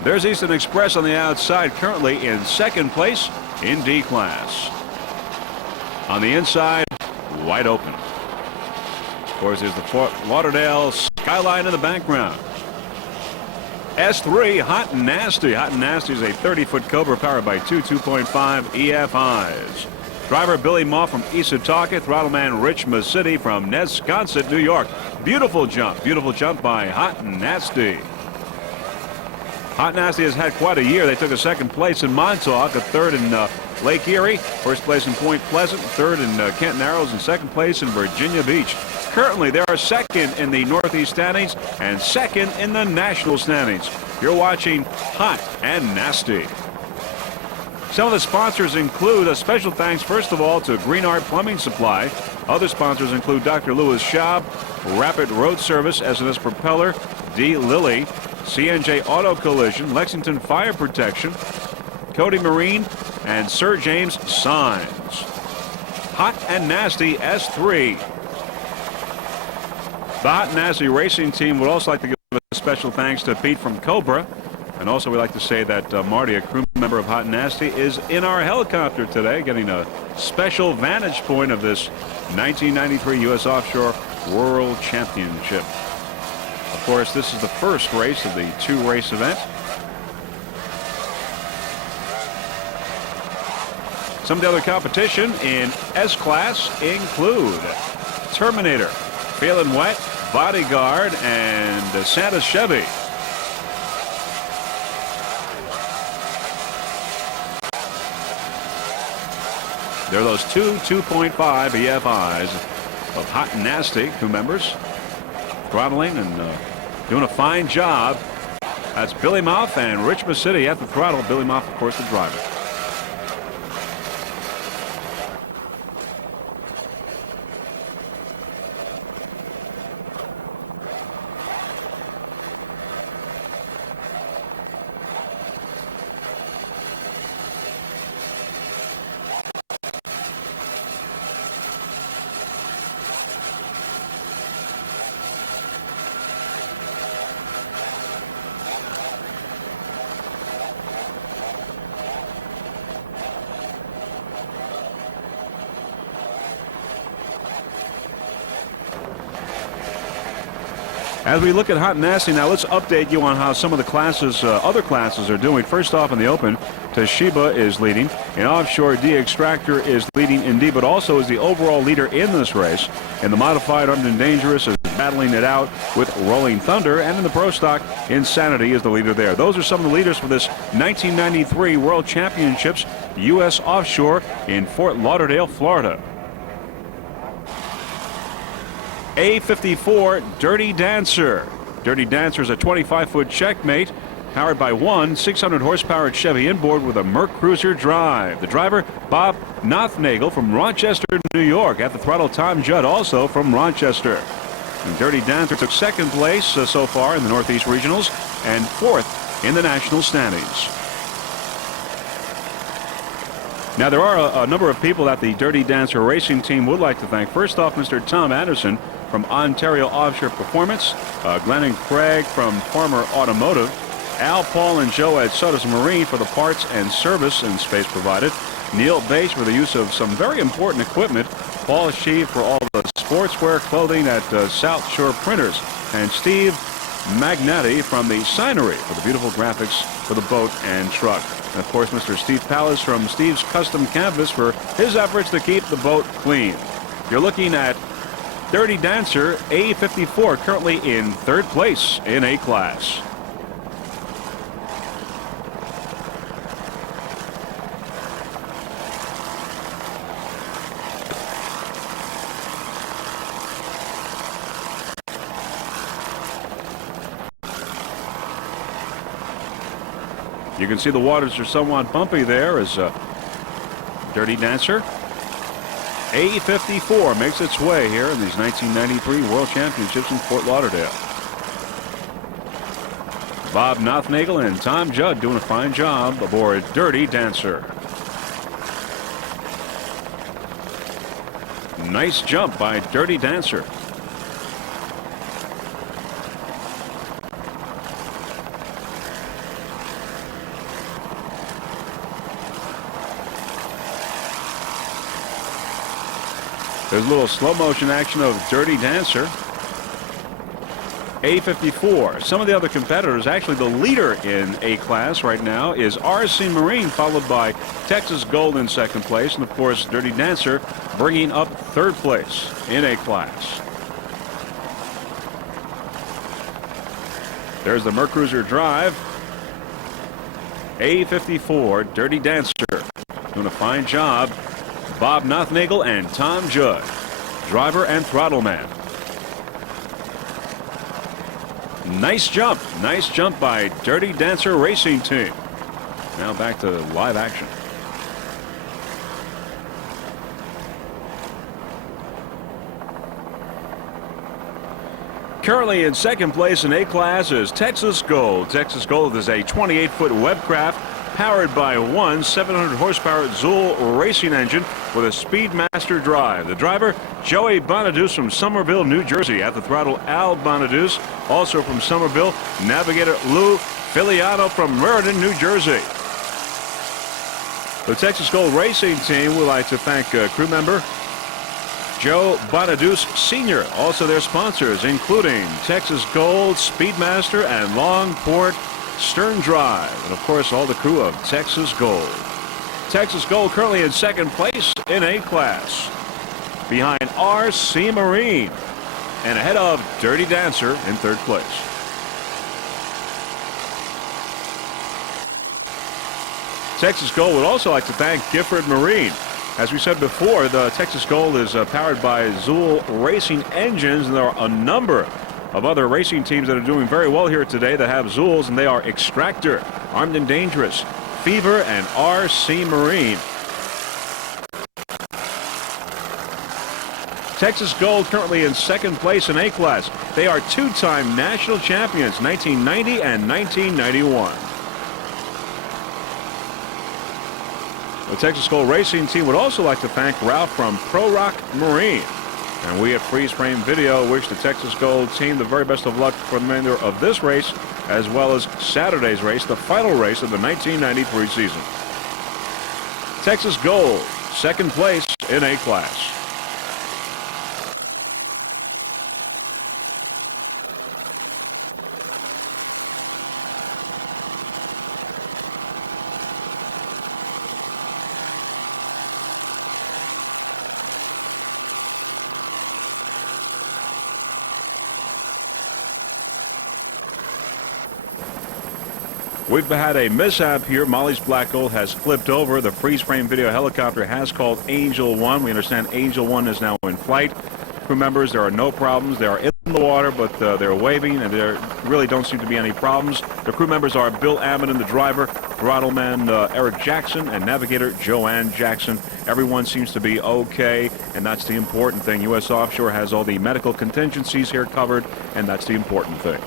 There's Eastern Express on the outside, currently in second place in D-Class. On the inside, Wide Open. course, there's the Fort Lauderdale skyline in the background. S3, Hot and Nasty. Hot and Nasty is a 30-foot Cobra powered by two 2.5 EFIs. Driver Billy Moff from Isataka. Throttleman Rich Masidi from Nesconset, New York. Beautiful jump by Hot and Nasty. Hot and Nasty has had quite a year. They took a second place in Montauk, a third in Lake Erie, first place in Point Pleasant, third in Kent Narrows, and second place in Virginia Beach. Currently, they are second in the Northeast standings and second in the national standings. You're watching Hot and Nasty. Some of the sponsors include a special thanks, first of all, to Green Art Plumbing Supply. Other sponsors include Dr. Louis Schaub, Rapid Road Service, S&S Propeller, D. Lilly, CNJ Auto Collision, Lexington Fire Protection, Cody Marine, and Sir James Signs. Hot and Nasty S3. The Hot and Nasty racing team would also like to give a special thanks to Pete from Cobra. And also we'd like to say that Marty, a crew member of Hot and Nasty, is in our helicopter today, getting a special vantage point of this 1993 U.S. Offshore World Championship. Of course, this is the first race of the two-race event. Some of the other competition in S-Class include Terminator, Feelin' Wet, Bodyguard, and Santa Chevy. There are those two 2.5 EFIs of Hot and Nasty, crew members, throttling and doing a fine job. That's Billy Moff and Rich Masidi at the throttle. Billy Moff, of course, the driver. As we look at Hot and Nasty now, let's update you on how some of the classes, other classes are doing. First off, in the Open, Toshiba is leading. In Offshore, D Extractor is leading in D, but also is the overall leader in this race. In the Modified, Armed and Dangerous is battling it out with Rolling Thunder. And in the Pro Stock, Insanity is the leader there. Those are some of the leaders for this 1993 World Championships U.S. Offshore in Fort Lauderdale, Florida. A54 Dirty Dancer. Dirty Dancer is a 25-foot checkmate powered by one 600-horsepower Chevy inboard with a Merc Cruiser drive. The driver, Bob Nothnagel from Rochester, New York. At the throttle, Tom Judd, also from Rochester. And Dirty Dancer took second place so far in the Northeast Regionals and fourth in the national standings. Now, there are a number of people that the Dirty Dancer racing team would like to thank. First off, Mr. Tom Anderson from Ontario Offshore Performance, Glenn and Craig from Farmer Automotive, Al, Paul, and Joe at Sodas Marine for the parts and service and space provided, Neil Bates for the use of some very important equipment, Paul Sheave for all the sportswear clothing at South Shore Printers, and Steve Magnati from the Signery for the beautiful graphics for the boat and truck. And of course, Mr. Steve Pallas from Steve's Custom Canvas for his efforts to keep the boat clean. You're looking at Dirty Dancer A54, currently in third place in A class. You can see the waters are somewhat bumpy there as Dirty Dancer A54 makes its way here in these 1993 World Championships in Fort Lauderdale. Bob Nothnagel and Tom Judd doing a fine job aboard Dirty Dancer. Nice jump by Dirty Dancer. There's a little slow motion action of Dirty Dancer. A54. Some of the other competitors, actually the leader in A class right now is RC Marine, followed by Texas Gold in second place, and of course Dirty Dancer bringing up third place in A class. There's the Mercruiser drive. A54, Dirty Dancer, doing a fine job. Bob Nothnagel and Tom Judd, driver and throttle man. Nice jump by Dirty Dancer Racing Team. Now back to live action. Currently in second place in A class is Texas Gold. Texas Gold is a 28-foot Webcraft powered by one 700 horsepower Zool racing engine with a Speedmaster drive. The driver, Joey Bonadus from Somerville, New Jersey. At the throttle, Al Bonadus, also from Somerville. Navigator Lou Filiano from Meriden, New Jersey. The Texas Gold Racing Team would like to thank crew member Joe Bonadus Sr. Also their sponsors, including Texas Gold, Speedmaster, and Longport Stern Drive, and of course all the crew of Texas Gold. Texas Gold currently in second place in A class, behind RC Marine, and ahead of Dirty Dancer in third place. Texas Gold would also like to thank Gifford Marine. As we said before, the Texas Gold is powered by Zool racing engines, and there are a number of other racing teams that are doing very well here today that have Zools, and they are Extractor, Armed and Dangerous, Fever, and RC Marine. Texas Gold currently in second place in A class. They are two-time national champions, 1990 and 1991. The Texas Gold Racing Team would also like to thank Ralph from Pro Rock Marine. And we at Freeze Frame Video wish the Texas Gold team the very best of luck for the remainder of this race, as well as Saturday's race, the final race of the 1993 season. Texas Gold, second place in A class. We've had a mishap here. Molly's Black Gold has flipped over. The freeze frame video helicopter has called Angel 1. We understand Angel 1 is now in flight. Crew members, there are no problems. They are in the water, but they're waving, and there really don't seem to be any problems. The crew members are Bill Ammon, the driver, throttleman Eric Jackson, and navigator Joanne Jackson. Everyone seems to be okay, and that's the important thing. U.S. Offshore has all the medical contingencies here covered, and that's the important thing.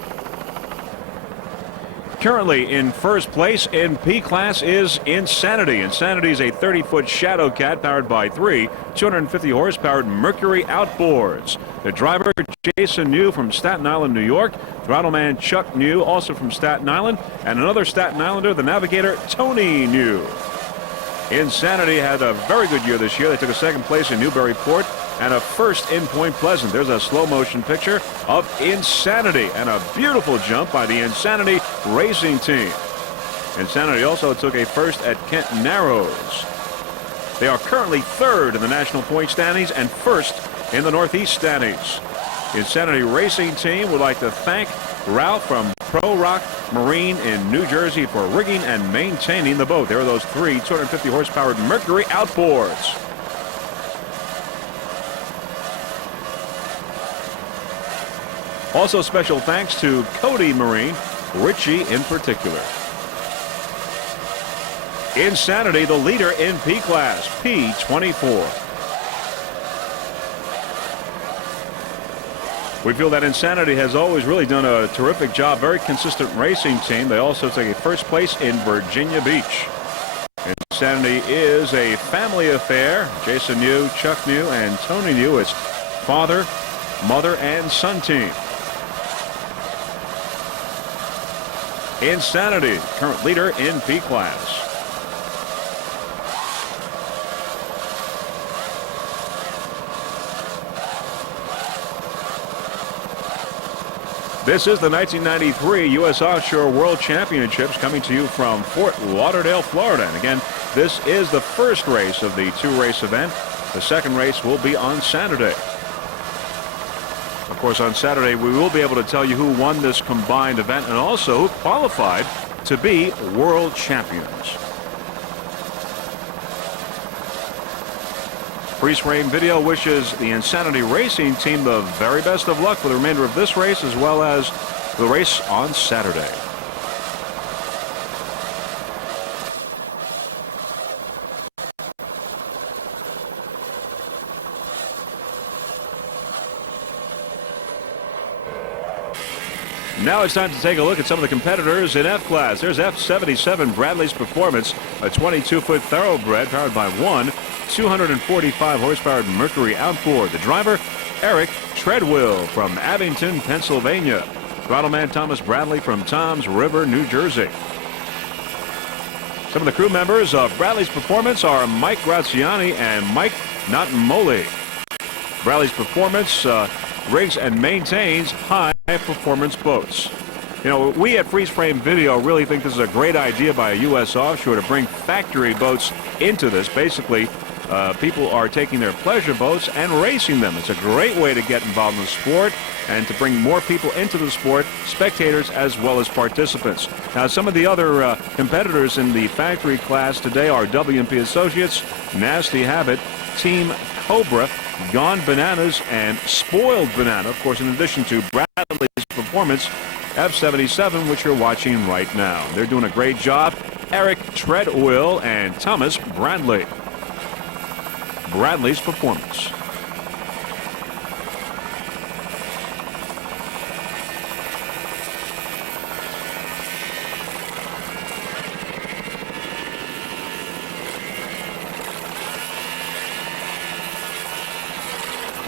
Currently in first place in P class is Insanity. Insanity is a 30-foot Shadow Cat powered by three 250 horsepower Mercury outboards. The driver, Jason New from Staten Island, New York. Throttleman Chuck New, also from Staten Island. And another Staten Islander, the navigator, Tony New. Insanity had a very good year this year. They took a second place in Newburyport and a first in Point Pleasant. There's a slow motion picture of Insanity and a beautiful jump by the Insanity Racing Team. Insanity also took a first at Kent Narrows. They are currently third in the national point standings and first in the Northeast standings. Insanity Racing Team would like to thank Ralph from Pro Rock Marine in New Jersey for rigging and maintaining the boat. There are those three 250 horsepower Mercury outboards. Also special thanks to Cody Marine, Richie in particular. Insanity, the leader in P class, P24. We feel that Insanity has always really done a terrific job, very consistent racing team. They also take a first place in Virginia Beach. Insanity is a family affair. Jason New, Chuck New, and Tony New. It's father, mother, and son team. Insanity, current leader in P class. This is the 1993 U.S. Offshore World Championships coming to you from Fort Lauderdale, Florida. And again, this is the first race of the two-race event. The second race will be on Saturday. Of course, on Saturday, we will be able to tell you who won this combined event and also who qualified to be world champions. Freeze Frame Video wishes the Insanity Racing team the very best of luck for the remainder of this race as well as the race on Saturday. Now it's time to take a look at some of the competitors in F-Class. There's F77 Bradley's Performance, a 22-foot thoroughbred powered by one 245 horsepower Mercury outboard. The driver, Eric Treadwell from Abington, Pennsylvania. Throttleman Thomas Bradley from Toms River, New Jersey. Some of the crew members of Bradley's Performance are Mike Graziani and Mike Notmoli. Bradley's Performance rigs and maintains high-performance boats. You know, we at Freeze Frame Video really think this is a great idea by a U.S. Offshore to bring factory boats into this. Basically, people are taking their pleasure boats and racing them. It's a great way to get involved in the sport and to bring more people into the sport, spectators as well as participants. Now, some of the other competitors in the factory class today are W&P Associates, Nasty Habit, Team Cobra, Gone Bananas, and Spoiled Banana. Of course, in addition to Bradley's Performance, F77, which you're watching right now. They're doing a great job. Eric Treadwell and Thomas Bradley. Bradley's Performance.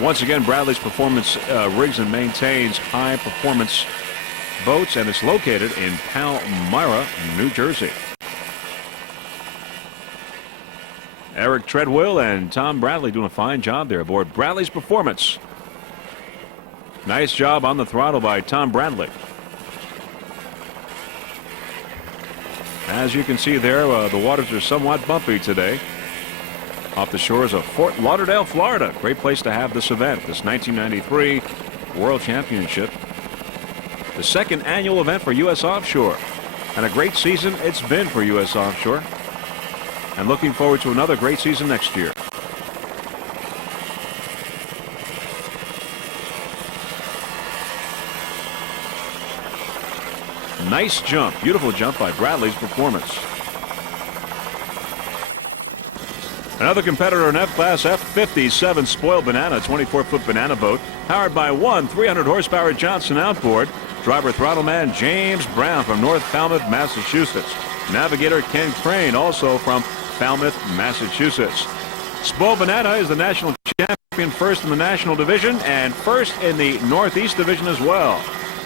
Once again, Bradley's Performance rigs and maintains high-performance boats, and it's located in Palmyra, New Jersey. Eric Treadwell and Tom Bradley doing a fine job there aboard Bradley's Performance. Nice job on the throttle by Tom Bradley. As you can see there, the waters are somewhat bumpy today. Off the shores of Fort Lauderdale, Florida. Great place to have this event, this 1993 World Championship. The second annual event for U.S. Offshore. And a great season it's been for U.S. Offshore. And looking forward to another great season next year. Nice jump. Beautiful jump by Bradley's Performance. Another competitor in F-Class, F57 Spoiled Banana, 24-foot banana boat, powered by one 300-horsepower Johnson outboard. Driver Throttleman James Brown from North Falmouth, Massachusetts. Navigator Ken Crane, also from Falmouth, Massachusetts. Spoiled Banana is the national champion, first in the national division and first in the Northeast division as well.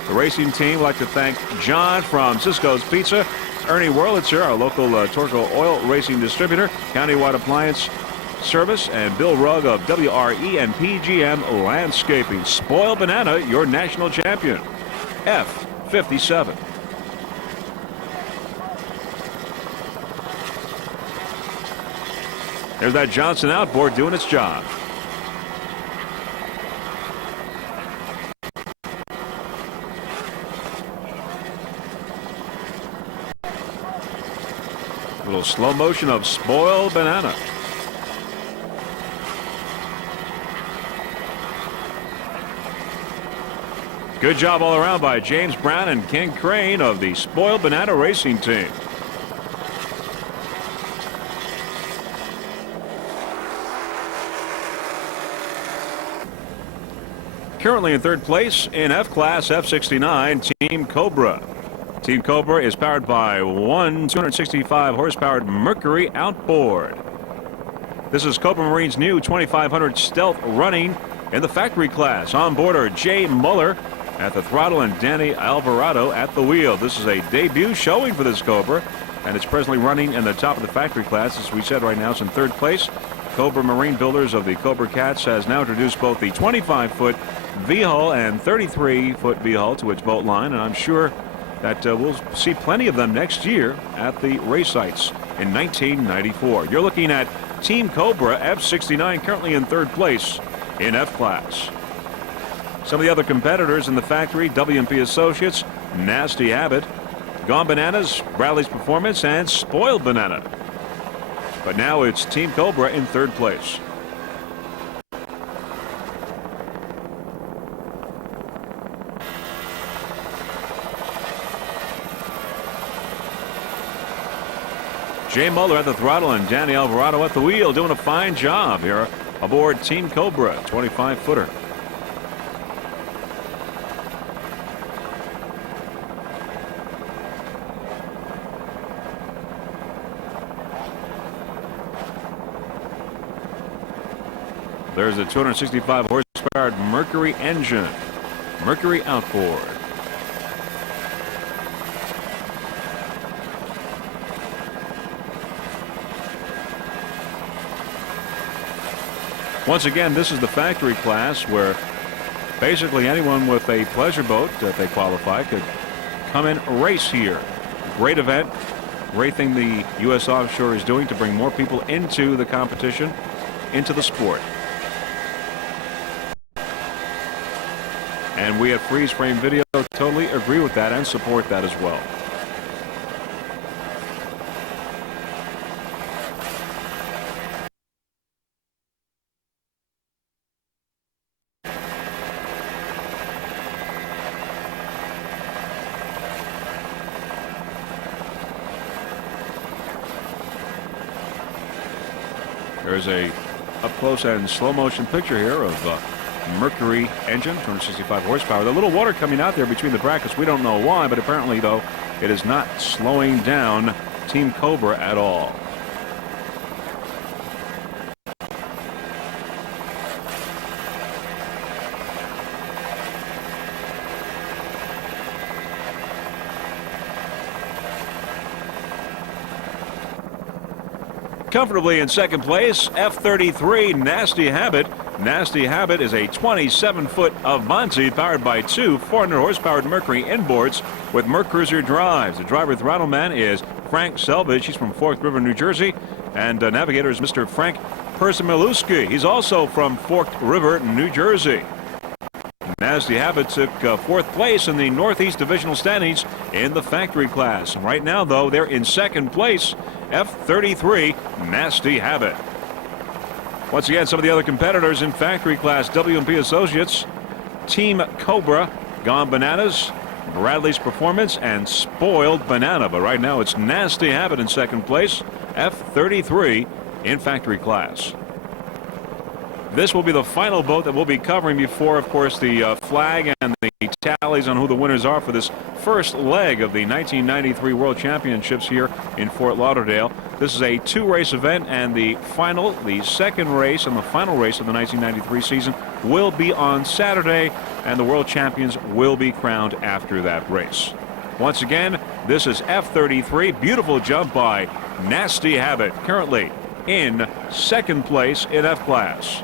The racing team would like to thank John from Cisco's Pizza, Ernie Wurlitzer, our local Torco oil racing distributor, Countywide Appliance Service, and Bill Rugg of WRE and PGM Landscaping. Spoiled Banana, your national champion. F57. There's that Johnson outboard doing its job. A little slow motion of Spoiled Banana. Good job all around by James Brown and Ken Crane of the Spoiled Banana Racing Team. Currently in third place in F-Class, F69, Team Cobra. Team Cobra is powered by one 265 horsepower Mercury outboard. This is Cobra Marine's new 2500 Stealth running in the factory class. On board are Jay Muller at the throttle and Danny Alvarado at the wheel. This is a debut showing for this Cobra, and it's presently running in the top of the factory class. As we said, right now it's in third place. Cobra Marine Builders of the Cobra Cats has now introduced both the 25-foot V-hull and 33-foot V-hull to its boat line, and I'm sure that we'll see plenty of them next year at the race sites in 1994. You're looking at Team Cobra F69 currently in third place in F class. Some of the other competitors in the factory: W&P Associates, Nasty Habit, Gone Bananas, Bradley's Performance, and Spoiled Banana. But now it's Team Cobra in third place. Jay Muller at the throttle and Danny Alvarado at the wheel, doing a fine job here aboard Team Cobra 25-footer. There's a 265 horsepower Mercury engine. Mercury outboard. Once again, this is the factory class where basically anyone with a pleasure boat, if they qualify, could come and race here. Great event. Great thing the U.S. Offshore is doing to bring more people into the competition, into the sport. And we at Freeze Frame Video totally agree with that and support that as well. There's a up-close and slow-motion picture here of Mercury engine, 265 horsepower. The little water coming out there between the brackets, we don't know why, but apparently, though, it is not slowing down Team Cobra at all. Comfortably in second place, F33 Nasty Habit. Nasty Habit is a 27-foot Avanti powered by two 400-horsepower Mercury inboards with Mercruiser drives. The driver throttle man is Frank Selvage. He's from Forked River, New Jersey. And navigator is Mr. Frank Persimiluski. He's also from Forked River, New Jersey. Nasty Habit took fourth place in the Northeast Divisional standings in the factory class. Right now, though, they're in second place, F33 Nasty Habit. Once again, some of the other competitors in factory class: W&P Associates, Team Cobra, Gone Bananas, Bradley's Performance, and Spoiled Banana. But right now, it's Nasty Habit in second place, F33 in factory class. This will be the final boat that we'll be covering before, of course, the flag and the tallies on who the winners are for this first leg of the 1993 World Championships here in Fort Lauderdale. This is a two-race event, and the second race and the final race of the 1993 season will be on Saturday, and the world champions will be crowned after that race. Once again, this is F33. Beautiful jump by Nasty Habit, currently in second place in F class.